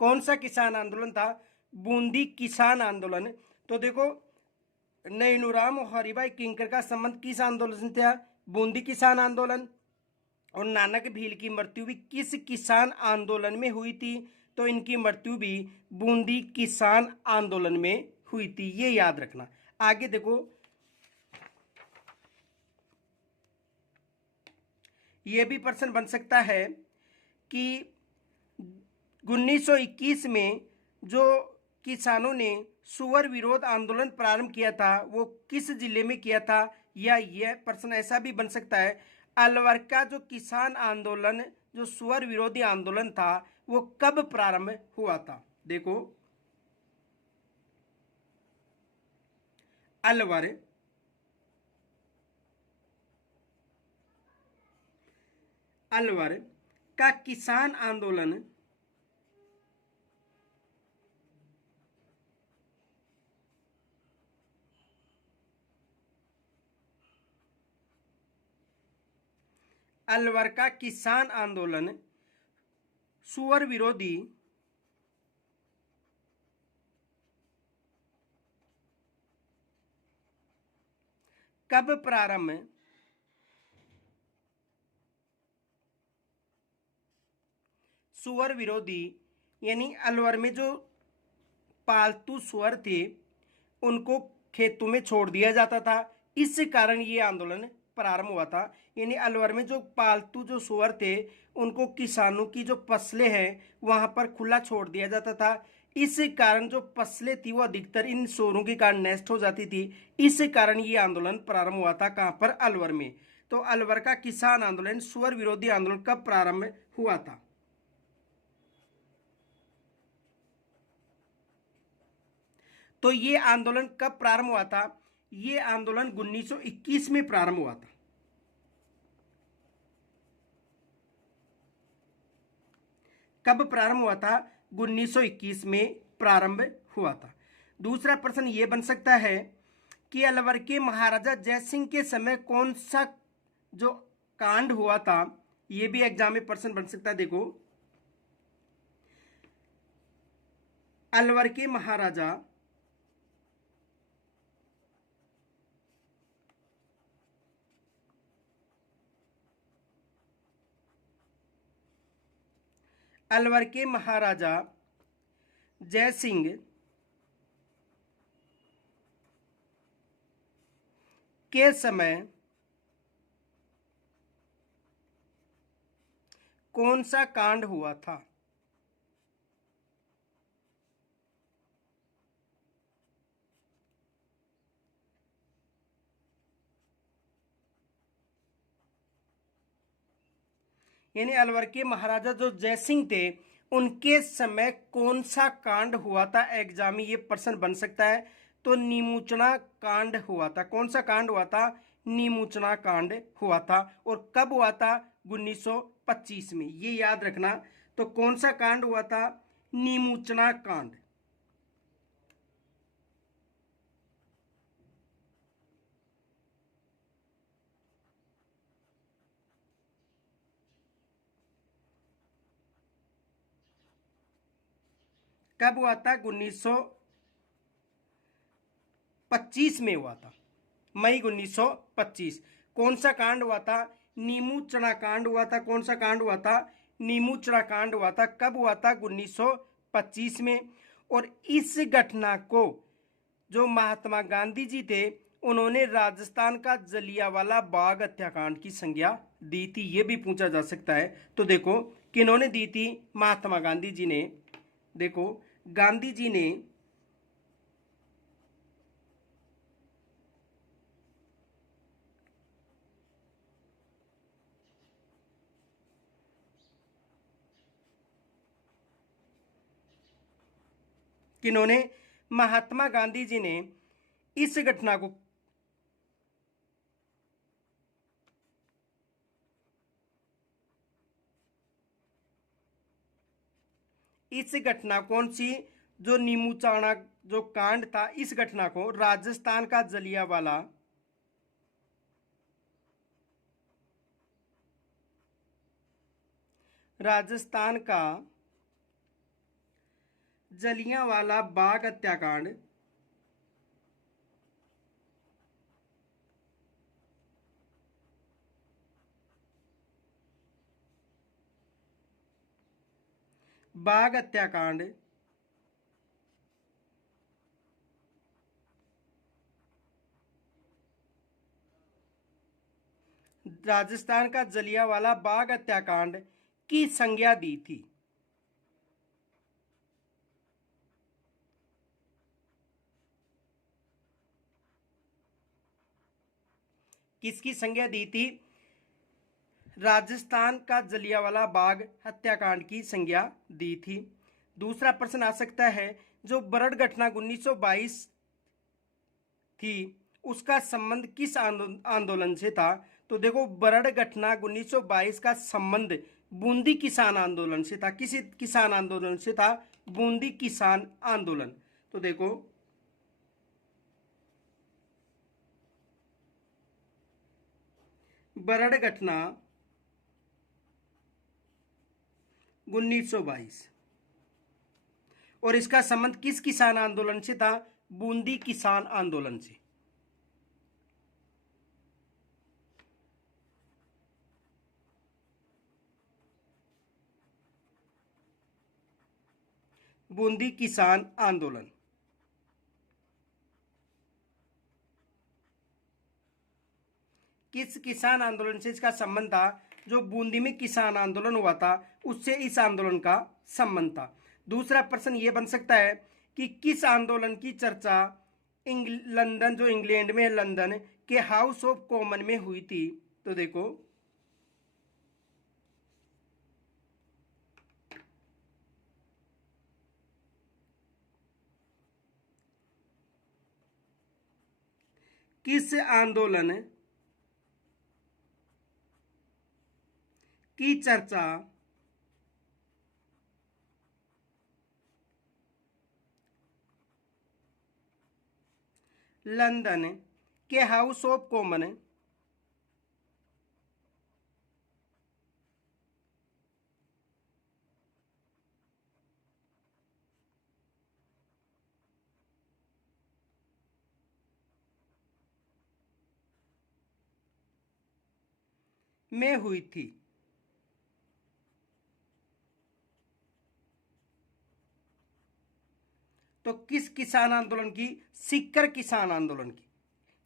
कौन सा किसान आंदोलन था? बूंदी किसान आंदोलन। तो देखो, नैनूराम और हरिभाई किंकर का संबंध किस आंदोलन से था? बूंदी किसान आंदोलन। और नानक भील की मृत्यु भी किस किसान आंदोलन में हुई थी? तो इनकी मृत्यु भी बूंदी किसान आंदोलन में हुई थी। ये याद रखना। आगे देखो, ये भी प्रश्न बन सकता है कि 1921 में जो किसानों ने सुअर विरोध आंदोलन प्रारंभ किया था वो किस जिले में किया था? या यह प्रश्न ऐसा भी बन सकता है, अलवर का जो किसान आंदोलन, जो सुअर विरोधी आंदोलन था वो कब प्रारंभ हुआ था? देखो, अलवर अलवर का किसान आंदोलन अलवर का किसान आंदोलन सुअर विरोधी कब प्रारंभ सुअर विरोधी यानी अलवर में जो पालतू सुअर थे उनको खेतों में छोड़ दिया जाता था। इस कारण ये आंदोलन प्रारंभ हुआ था। यानी अलवर में जो पालतू जो सुअर थे उनको किसानों की जो फसलें हैं वहां पर खुला छोड़ दिया जाता था। इस कारण जो फसलें थी वो अधिकतर इन सुअरों के कारण नष्ट हो जाती थी। इस कारण ये आंदोलन प्रारंभ हुआ था। कहां पर? अलवर में। तो अलवर का किसान आंदोलन, सुअर विरोधी आंदोलन कब प्रारंभ हुआ था? तो ये आंदोलन कब प्रारंभ हुआ था? ये आंदोलन 1921 में प्रारंभ हुआ था। कब प्रारंभ हुआ था? 1921 में प्रारंभ हुआ था। दूसरा प्रश्न ये बन सकता है कि अलवर के महाराजा जयसिंह के समय कौन सा जो कांड हुआ था? ये भी एग्जाम में प्रश्न बन सकता है। देखो, अलवर के महाराजा अलवर के महाराजा जयसिंह के समय कौन सा कांड हुआ था? यानी अलवर के महाराजा जो जयसिंह थे उनके समय कौन सा कांड हुआ था? एग्जाम में ये प्रश्न बन सकता है। तो नीमूचना कांड हुआ था। कौन सा कांड हुआ था? नीमूचना कांड हुआ था। और कब हुआ था? 1925 में। ये याद रखना। तो कौन सा कांड हुआ था? नीमूचना कांड। कब हुआ था? 1925 में हुआ था। मई 1925। कौन सा कांड हुआ था? नीमू चना कांड हुआ था। कौन सा कांड हुआ था? नीमू चना कांड हुआ था। कब हुआ था? 1925 में। और इस घटना को जो महात्मा गांधी जी थे उन्होंने राजस्थान का जलियांवाला बाग हत्याकांड की संज्ञा दी थी। ये भी पूछा जा सकता है। तो देखो, किन्होंने दी थी? महात्मा गांधी जी ने। देखो, गांधी जी ने किन्होंने महात्मा गांधी जी ने इस घटना को इस घटना कौन सी जो नीमूचाना जो कांड था इस घटना को राजस्थान का जलियांवाला राजस्थान का जलियांवाला बाग हत्याकांड बाग हत्याकांड राजस्थान का जलियांवाला बाग हत्याकांड की संज्ञा दी थी। किसकी संज्ञा दी थी? राजस्थान का जलियांवाला बाग हत्याकांड की संज्ञा दी थी। दूसरा प्रश्न आ सकता है, जो बरड़ घटना 1922 थी उसका संबंध किस आंदोलन से था? तो देखो, बरड़ घटना 1922 का संबंध बूंदी किसान आंदोलन से था। किस किसान आंदोलन से था? बूंदी किसान आंदोलन। तो देखो, बरड़ घटना 1922 और इसका संबंध किस किसान आंदोलन से था? बूंदी किसान आंदोलन से। बूंदी किसान आंदोलन। किस किसान आंदोलन से इसका संबंध था? जो बूंदी में किसान आंदोलन हुआ था उससे इस आंदोलन का संबंध था। दूसरा प्रश्न ये बन सकता है कि किस आंदोलन की चर्चा लंदन, जो इंग्लैंड में है, लंदन के हाउस ऑफ कॉमन में हुई थी? तो देखो, किस आंदोलन की चर्चा लंदन के हाउस ऑफ कॉमन में हुई थी? तो किस किसान आंदोलन की? सीकर किसान आंदोलन की।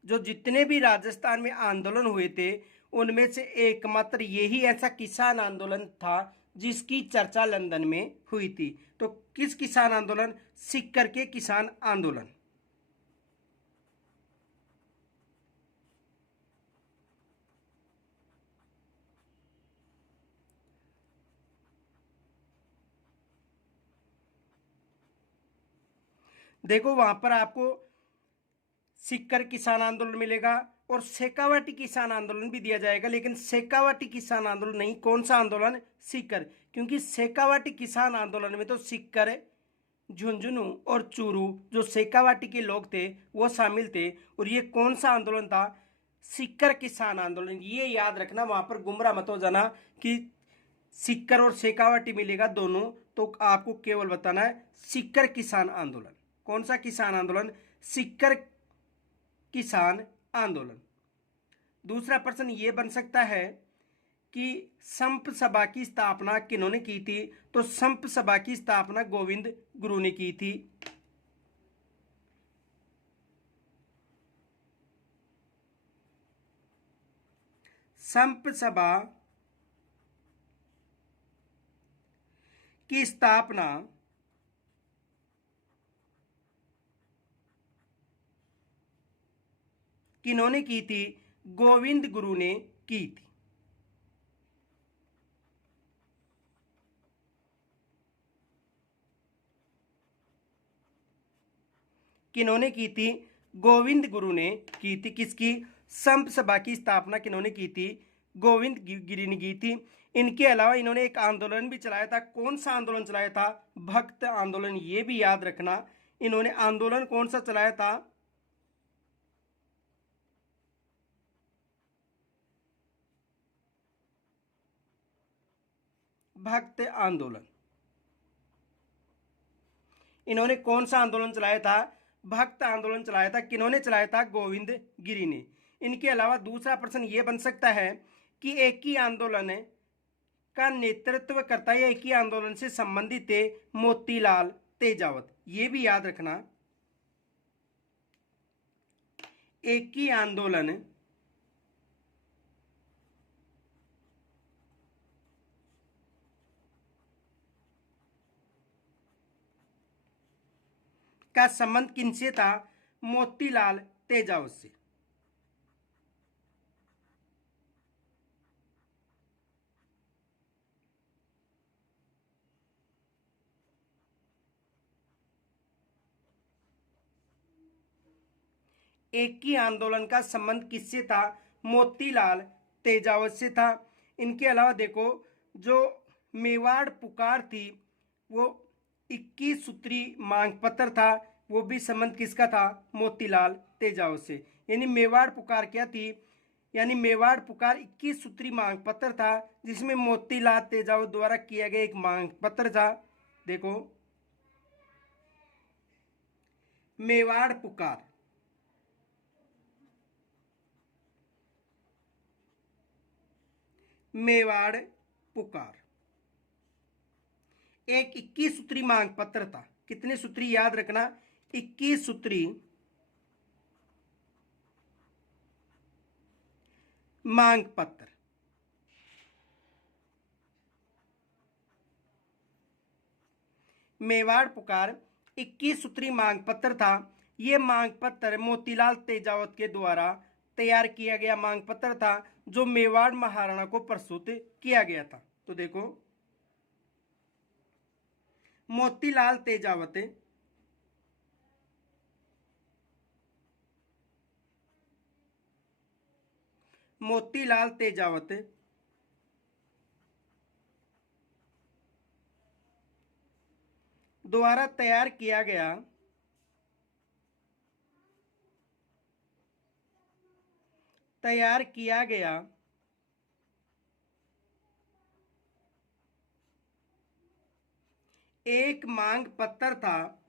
जो जितने भी राजस्थान में आंदोलन हुए थे उनमें से एकमात्र यही ऐसा किसान आंदोलन था जिसकी चर्चा लंदन में हुई थी। तो किस किसान आंदोलन? सीकर के किसान आंदोलन। देखो, वहां पर आपको सीकर किसान आंदोलन मिलेगा और शेखावाटी किसान आंदोलन भी दिया जाएगा, लेकिन शेखावाटी किसान आंदोलन नहीं। कौन सा आंदोलन? सीकर। क्योंकि शेखावाटी किसान आंदोलन में तो सीकर, झुंझुनू और चूरू, जो शेखावाटी के लोग थे, वो शामिल थे। और ये कौन सा आंदोलन था? सीकर किसान आंदोलन। ये याद रखना, वहां पर गुमराह मत हो जाना कि सीकर और शेखावाटी मिलेगा दोनों। तो आपको केवल बताना है सीकर किसान आंदोलन। कौन सा किसान आंदोलन? सीकर किसान आंदोलन। दूसरा प्रश्न ये बन सकता है कि संप सभा की स्थापना किन्होंने की थी? तो संप सभा की स्थापना गोविंद गुरु ने की थी। संप सभा की स्थापना किन्होंने की थी? गोविंद गुरु ने की थी। किन्होंने की थी? गोविंद गुरु ने की थी। किसकी? संप सभा की स्थापना किन्होंने की थी? गोविंद गिरी ने की थी। इनके अलावा इन्होंने एक आंदोलन भी चलाया था। कौन सा आंदोलन चलाया था? भक्त आंदोलन। ये भी याद रखना, इन्होंने आंदोलन कौन सा चलाया था? भक्त आंदोलन। इन्होंने कौन सा आंदोलन चलाया था? भक्त आंदोलन चलाया था। किन्होंने चलाया था? गोविंद गिरी ने। इनके अलावा दूसरा प्रश्न ये बन सकता है कि एक ही आंदोलन का नेतृत्व करता है या एक ही आंदोलन से संबंधित थे मोतीलाल तेजावत। ये भी याद रखना, एक ही आंदोलन का संबंध किनसे था? मोतीलाल तेजावत से। एक ही आंदोलन का संबंध किससे था? मोतीलाल तेजावत से था। इनके अलावा देखो, जो मेवाड़ पुकार थी वो 21 सूत्री मांग पत्र था, वो भी संबंध किसका था? मोतीलाल तेजावत से। यानी मेवाड़ पुकार क्या थी? यानी मेवाड़ पुकार 21 सूत्री मांग पत्र था जिसमें मोतीलाल तेजावत द्वारा किया गया एक मांग पत्र था। देखो, मेवाड़ पुकार। मेवाड़ पुकार एक 21 सूत्री मांग पत्र था। कितने सूत्री? याद रखना, 21 सूत्री मांग पत्र। मेवाड़ पुकार 21 सूत्री मांग पत्र था। ये मांग पत्र मोतीलाल तेजावत के द्वारा तैयार किया गया मांग पत्र था, जो मेवाड़ महाराणा को प्रस्तुत किया गया था। तो देखो, मोतीलाल तेजावत मोतीलाल तेजावत द्वारा तैयार किया गया एक मांग पत्र था।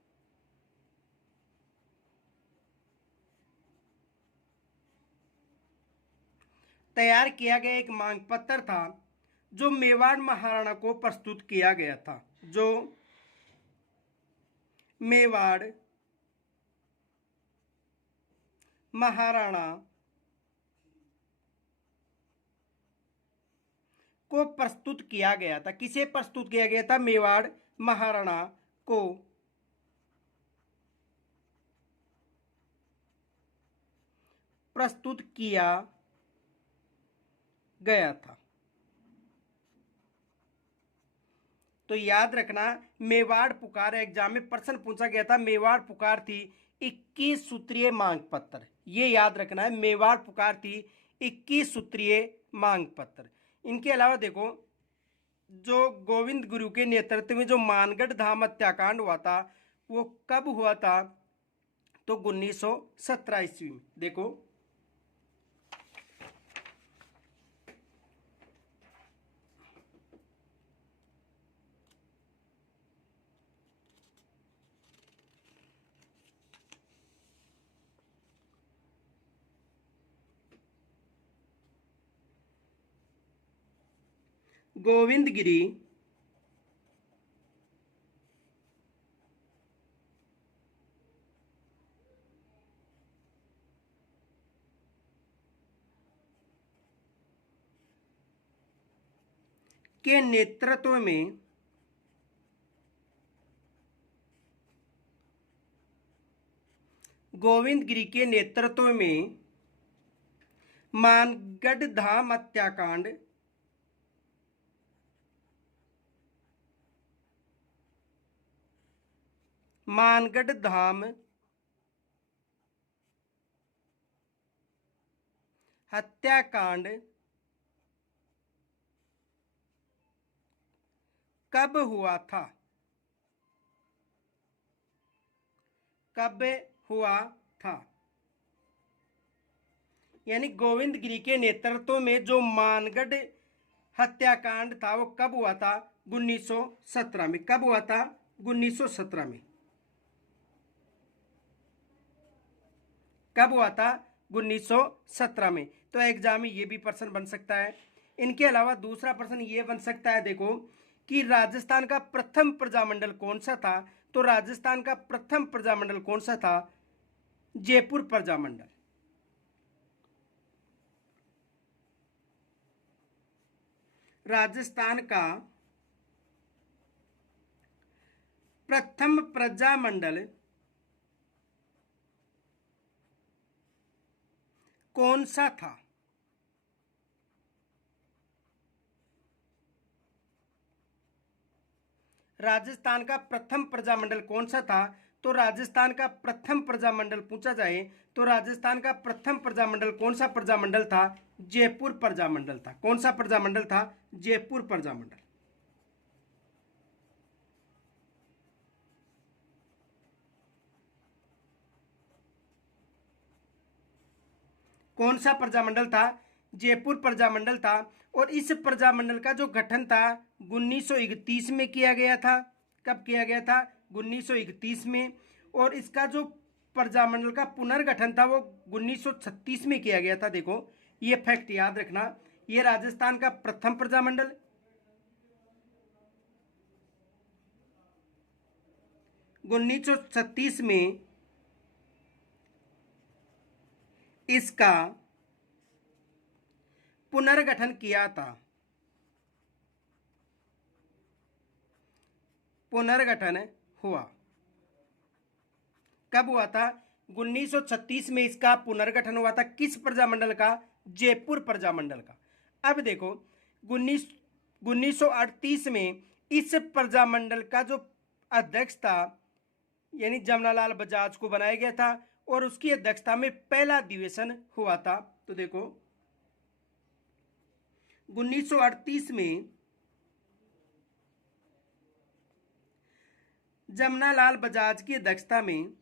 तैयार किया गया एक मांग पत्र था, जो मेवाड़ महाराणा को प्रस्तुत किया गया था। जो मेवाड़ महाराणा को प्रस्तुत किया गया था। किसे प्रस्तुत किया गया था? मेवाड़ महाराणा को प्रस्तुत किया गया था। तो याद रखना, मेवाड़ पुकार एग्जाम में प्रश्न पूछा गया था। मेवाड़ पुकार थी 21 सूत्रीय मांग पत्र। ये याद रखना है, मेवाड़ पुकार थी 21 सूत्रीय मांग पत्र। इनके अलावा देखो, जो गोविंद गुरु के नेतृत्व में जो मानगढ़ धाम हत्याकांड हुआ था, वो कब हुआ था? तो 1917 ईस्वी में। देखो, गोविंदगिरी के नेतृत्व में गोविंदगिरी के नेतृत्व में मानगढ़ धाम हत्याकांड मानगढ़ धाम हत्याकांड कब हुआ था? कब हुआ था? यानी गोविंदगिरी के नेतृत्व में जो मानगढ़ हत्याकांड था, वो कब हुआ था? 1917 में। कब हुआ था? 1917 में। कब हुआ था? 1917 में। तो एग्जाम में ये भी प्रश्न बन सकता है। इनके अलावा दूसरा प्रश्न ये बन सकता है, देखो, कि राजस्थान का प्रथम प्रजामंडल कौन सा था? तो राजस्थान का प्रथम प्रजामंडल कौन सा था? जयपुर प्रजामंडल। राजस्थान का प्रथम प्रजामंडल कौन सा था? राजस्थान का प्रथम प्रजामंडल कौन सा था? तो राजस्थान का प्रथम प्रजामंडल पूछा जाए तो राजस्थान का प्रथम प्रजामंडल कौन सा प्रजामंडल था? जयपुर प्रजामंडल था। कौन सा प्रजामंडल था? जयपुर प्रजामंडल। कौन सा प्रजामंडल था? जयपुर प्रजामंडल था। और इस प्रजामंडल का जो गठन था 1931 में किया गया था। कब किया गया था? 1931 में। और इसका जो प्रजामंडल का पुनर्गठन था वो 1936 में किया गया था। देखो, ये फैक्ट याद रखना, ये राजस्थान का प्रथम प्रजामंडल 1936 में इसका पुनर्गठन किया था। पुनर्गठन हुआ कब हुआ था? 1936 में इसका पुनर्गठन हुआ था। किस प्रजामंडल का? जयपुर प्रजामंडल का। अब देखो 1938 में इस प्रजामंडल का जो अध्यक्ष था यानी जमनालाल बजाज को बनाया गया था और उसकी अध्यक्षता में पहला अधिवेशन हुआ था। तो देखो 1938 में जमनालाल बजाज की अध्यक्षता में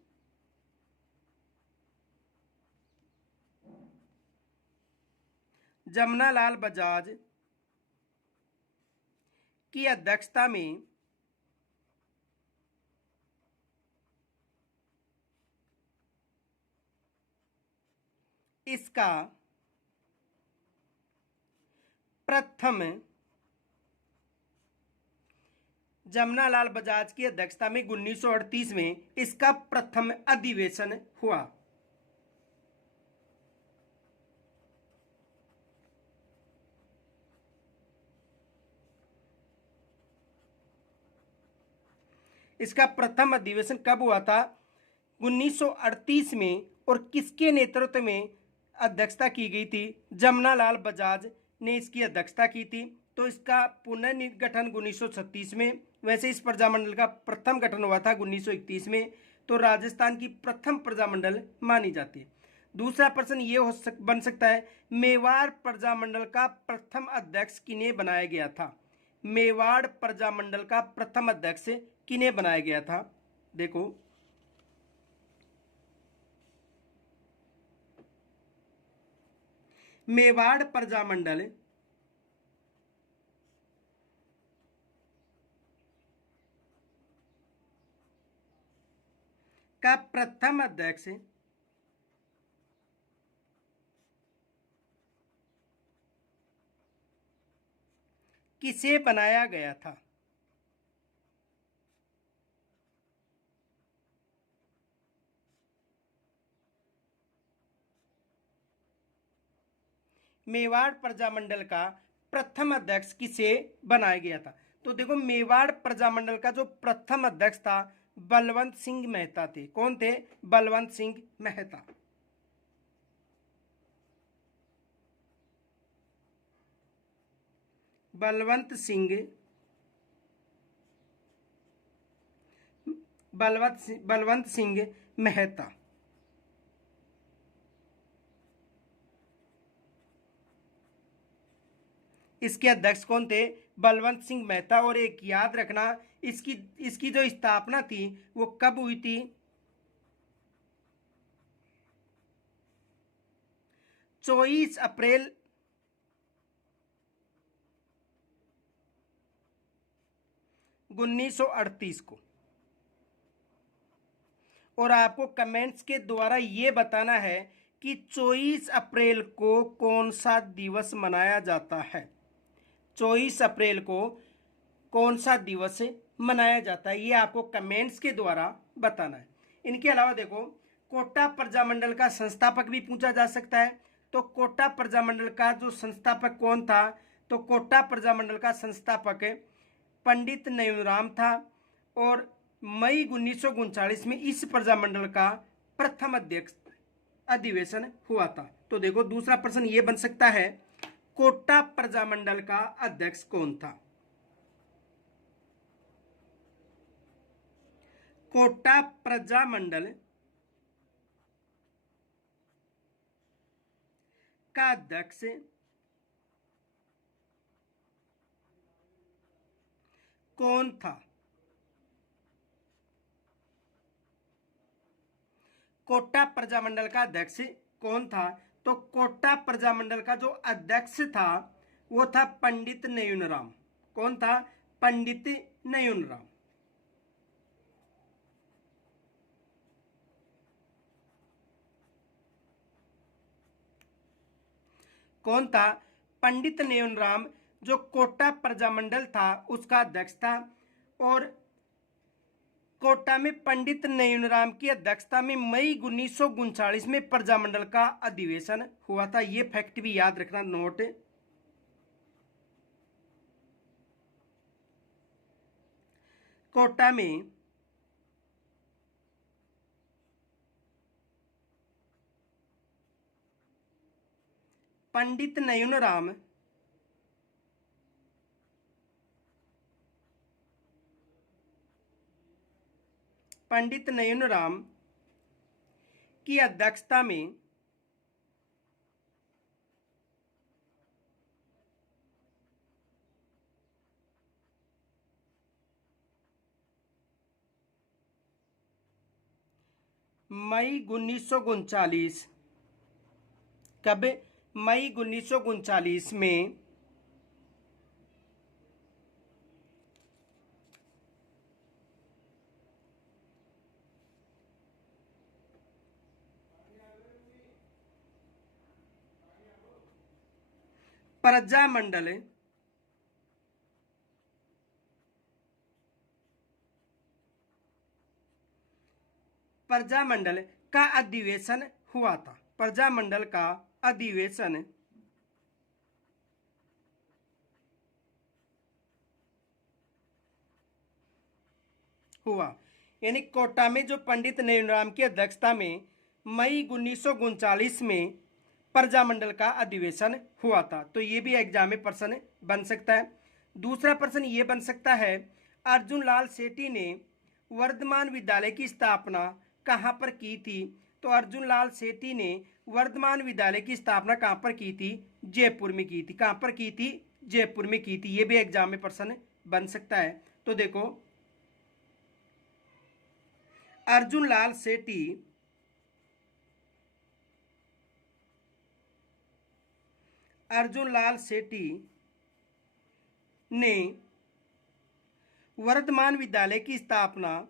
जमनालाल बजाज की अध्यक्षता में इसका प्रथम जमनालाल बजाज की अध्यक्षता में 1938 में इसका प्रथम अधिवेशन हुआ। इसका प्रथम अधिवेशन कब हुआ था? 1938 में। और किसके नेतृत्व में अध्यक्षता की गई थी? जमनालाल बजाज ने इसकी अध्यक्षता की थी। तो इसका पुनर्गठन 1936 में। वैसे इस प्रजामंडल का प्रथम गठन हुआ था 1931 में। तो राजस्थान की प्रथम प्रजामंडल मानी जाती है। दूसरा प्रश्न ये बन सकता है, मेवाड़ प्रजामंडल का प्रथम अध्यक्ष किन्हें बनाया गया था? मेवाड़ प्रजामंडल का प्रथम अध्यक्ष किन्हें बनाया गया था? देखो मेवाड़ प्रजामंडल का प्रथम अध्यक्ष किसे बनाया गया था? मेवाड़ प्रजामंडल का प्रथम अध्यक्ष किसे बनाया गया था? तो देखो मेवाड़ प्रजामंडल का जो प्रथम अध्यक्ष था बलवंत सिंह मेहता थे। कौन थे? बलवंत सिंह मेहता। बलवंत सिंह मेहता। इसके अध्यक्ष कौन थे? बलवंत सिंह मेहता। और एक याद रखना, इसकी जो स्थापना थी वो कब हुई थी? 24 अप्रैल 1938 को। और आपको कमेंट्स के द्वारा ये बताना है कि 24 अप्रैल को कौन सा दिवस मनाया जाता है? 24 अप्रैल को कौन सा दिवस मनाया जाता है, ये आपको कमेंट्स के द्वारा बताना है। इनके अलावा देखो कोटा प्रजामंडल का संस्थापक भी पूछा जा सकता है। तो कोटा प्रजामंडल का जो संस्थापक कौन था? तो कोटा प्रजामंडल का संस्थापक पंडित नयूनराम था। और मई 1939 में इस प्रजामंडल का प्रथम अधिवेशन हुआ था। तो देखो दूसरा प्रश्न ये बन सकता है, कोटा प्रजामंडल का अध्यक्ष कौन था? कोटा प्रजामंडल का अध्यक्ष कौन था? कोटा प्रजामंडल का अध्यक्ष कौन था? तो कोटा प्रजामंडल का जो अध्यक्ष था वो था पंडित नयूनराम। कौन था? पंडित नयूनराम। कौन था? पंडित नयूनराम जो कोटा प्रजामंडल था उसका अध्यक्ष था। और कोटा में पंडित नयूनराम की अध्यक्षता में मई 1939 में प्रजामंडल का अधिवेशन हुआ था। ये फैक्ट भी याद रखना, नोट कोटा में पंडित नयनराम की अध्यक्षता में मई 1939 कब? मई 1939 में प्रजामंडल का अधिवेशन हुआ था। प्रजामंडल का अधिवेशन हुआ, यानी कोटा में जो पंडित नयनराम की अध्यक्षता में मई 1939 में प्रजामंडल का अधिवेशन हुआ था। तो ये भी एग्जाम में प्रश्न बन सकता है। दूसरा प्रश्न ये बन सकता है, अर्जुन लाल सेठी ने वर्धमान विद्यालय की स्थापना कहाँ पर की थी? तो अर्जुन लाल सेठी ने वर्धमान विद्यालय की स्थापना कहाँ पर की थी? जयपुर में की थी। कहाँ पर की थी? जयपुर में की थी। ये भी एग्जाम में प्रश्न बन सकता है। तो देखो, अर्जुन लाल सेठी ने वर्धमान विद्यालय की स्थापना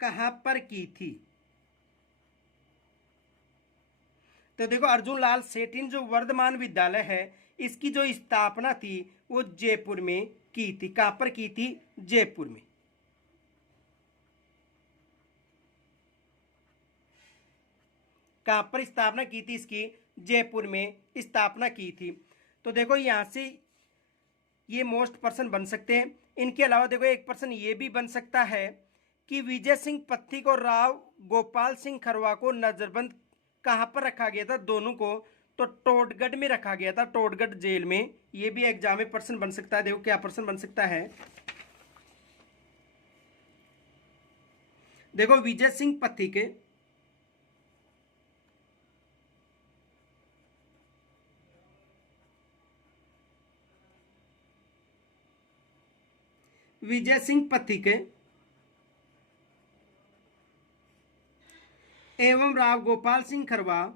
कहां पर की थी? तो देखो, अर्जुन लाल सेठी जो वर्धमान विद्यालय है इसकी जो स्थापना थी वो जयपुर में की थी। कहां पर की थी? जयपुर में। कहां पर स्थापना की थी इसकी? जयपुर में स्थापना की थी। तो देखो, यहां से ये मोस्ट पर्सन बन सकते हैं। इनके अलावा देखो, एक पर्सन ये भी बन सकता है कि विजय सिंह पत्थिक और राव गोपाल सिंह खरवा को नजरबंद कहां पर रखा गया था? दोनों को तो टोडगढ़ में रखा गया था, टोडगढ़ जेल में। ये भी एग्जाम में पर्सन बन सकता है। देखो क्या पर्सन बन सकता है। देखो, विजय सिंह पत्थिक एवं राव गोपाल सिंह खरवा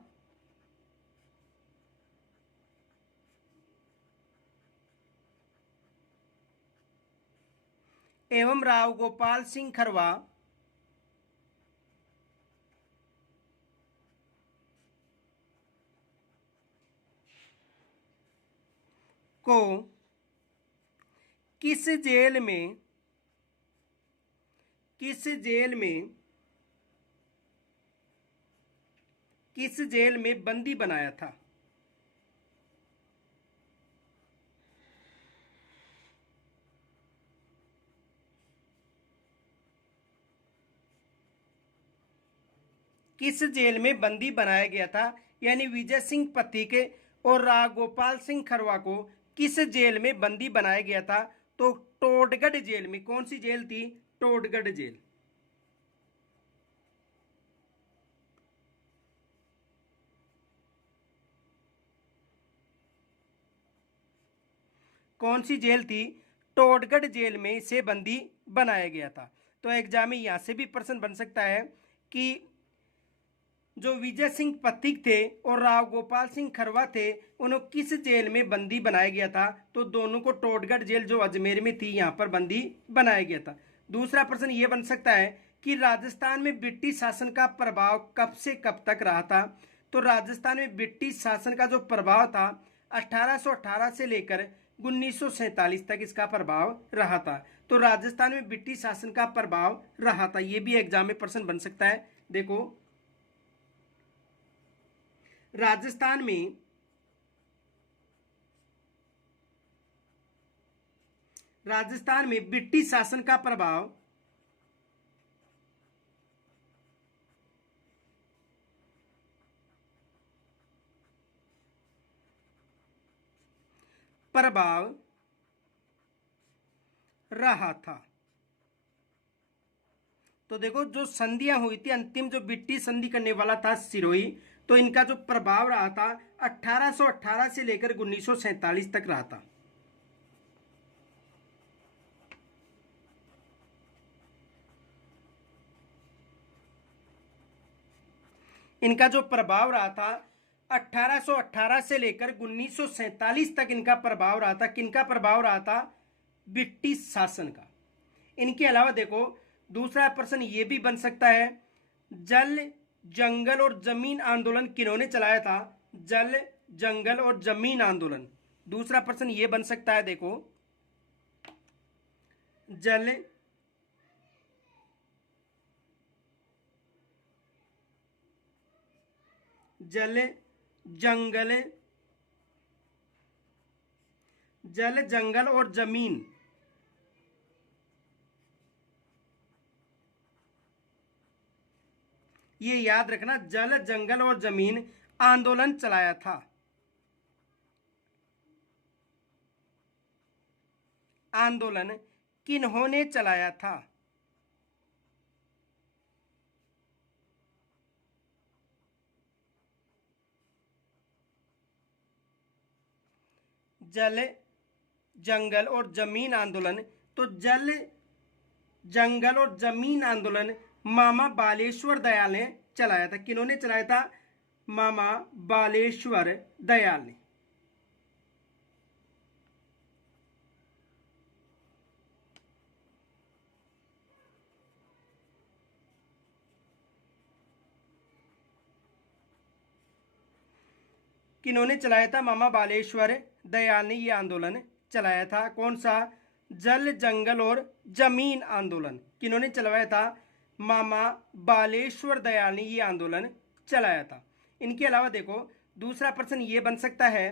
को किस जेल में बंदी बनाया था? किस जेल में बंदी बनाया गया था? यानी विजय सिंह पत्थिक और राव गोपाल सिंह खरवा को किस जेल में बंदी बनाया गया था? तो टोडगढ़ जेल में। कौन सी जेल थी? टोडगढ़ जेल। कौन सी जेल थी? टोडगढ़ जेल में इसे बंदी बनाया गया था। तो एग्जाम में यहां से भी प्रश्न बन सकता है कि जो विजय सिंह पत्थिक थे और राव गोपाल सिंह खरवा थे उन्हें किस जेल में बंदी बनाया गया था? तो दोनों को टोडगढ़ जेल जो अजमेर में थी यहां पर बंदी बनाया गया था। दूसरा प्रश्न यह बन सकता है कि राजस्थान में ब्रिटिश शासन का प्रभाव कब से कब तक रहा था? तो राजस्थान में ब्रिटिश शासन का जो प्रभाव था 1818 से लेकर 1947 तक इसका प्रभाव रहा था। तो राजस्थान में ब्रिटिश शासन का प्रभाव रहा था, ये भी एग्जाम में प्रश्न बन सकता है। देखो राजस्थान में ब्रिटिश शासन का प्रभाव रहा था। तो देखो जो संधियां हुई थी, अंतिम जो ब्रिटिश संधि करने वाला था सिरोही, तो इनका जो प्रभाव रहा था 1818 से लेकर 1947 तक रहा था। इनका जो प्रभाव रहा था 1818 से लेकर 1947 तक इनका प्रभाव रहा था। किनका प्रभाव रहा था? ब्रिटिश शासन का। इनके अलावा देखो दूसरा प्रश्न ये भी बन सकता है, जल जंगल और जमीन आंदोलन किन्होंने चलाया था? जल जंगल और जमीन आंदोलन। दूसरा प्रश्न ये बन सकता है, देखो जल जंगल और जमीन, ये याद रखना, जल जंगल और जमीन आंदोलन चलाया था। आंदोलन किन्होंने चलाया था? जल जंगल और जमीन आंदोलन। तो जल जंगल और जमीन आंदोलन मामा बालेश्वर दयाल ने चलाया था। किन्होंने चलाया था? मामा बालेश्वर दयाल ने। किन्होंने चलाया था? मामा बालेश्वर दयाल ने ये आंदोलन चलाया था। कौन सा? जल जंगल और जमीन आंदोलन। किन्होंने चलाया था? मामा बालेश्वर दयाल ने ये आंदोलन चलाया था। इनके अलावा देखो दूसरा प्रश्न ये बन सकता है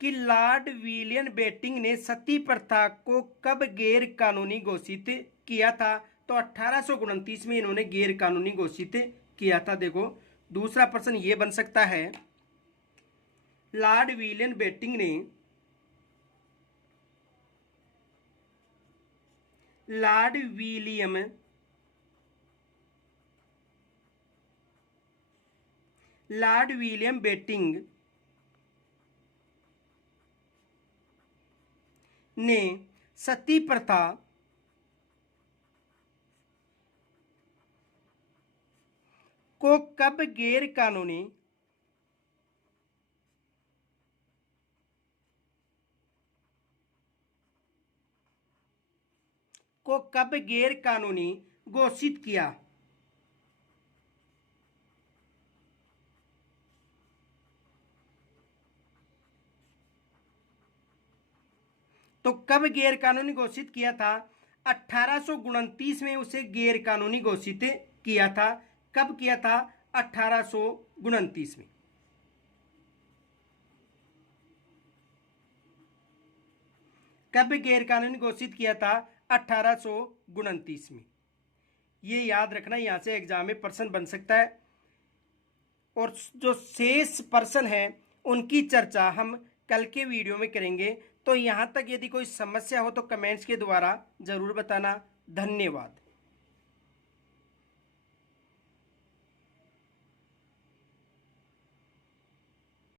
कि लॉर्ड विलियम बेंटिंक ने सती प्रथा को कब गैर कानूनी घोषित किया था? तो 1829 में इन्होंने गैर कानूनी घोषित किया था। देखो दूसरा प्रश्न ये बन सकता है, लॉर्ड विलियम बेंटिंक ने लॉर्ड विलियम बेंटिंक ने सती प्रथा को कब गैर कानूनी घोषित किया? तो कब गैर कानूनी घोषित किया था? 1829 में उसे गैर कानूनी घोषित किया था। कब किया था? 1829 में। कब गैर कानूनी घोषित किया था? 1829 में। ये याद रखना, यहां से एग्जाम में प्रश्न बन सकता है। और जो शेष प्रश्न है उनकी चर्चा हम कल के वीडियो में करेंगे। तो यहाँ तक यदि कोई समस्या हो तो कमेंट्स के द्वारा जरूर बताना। धन्यवाद।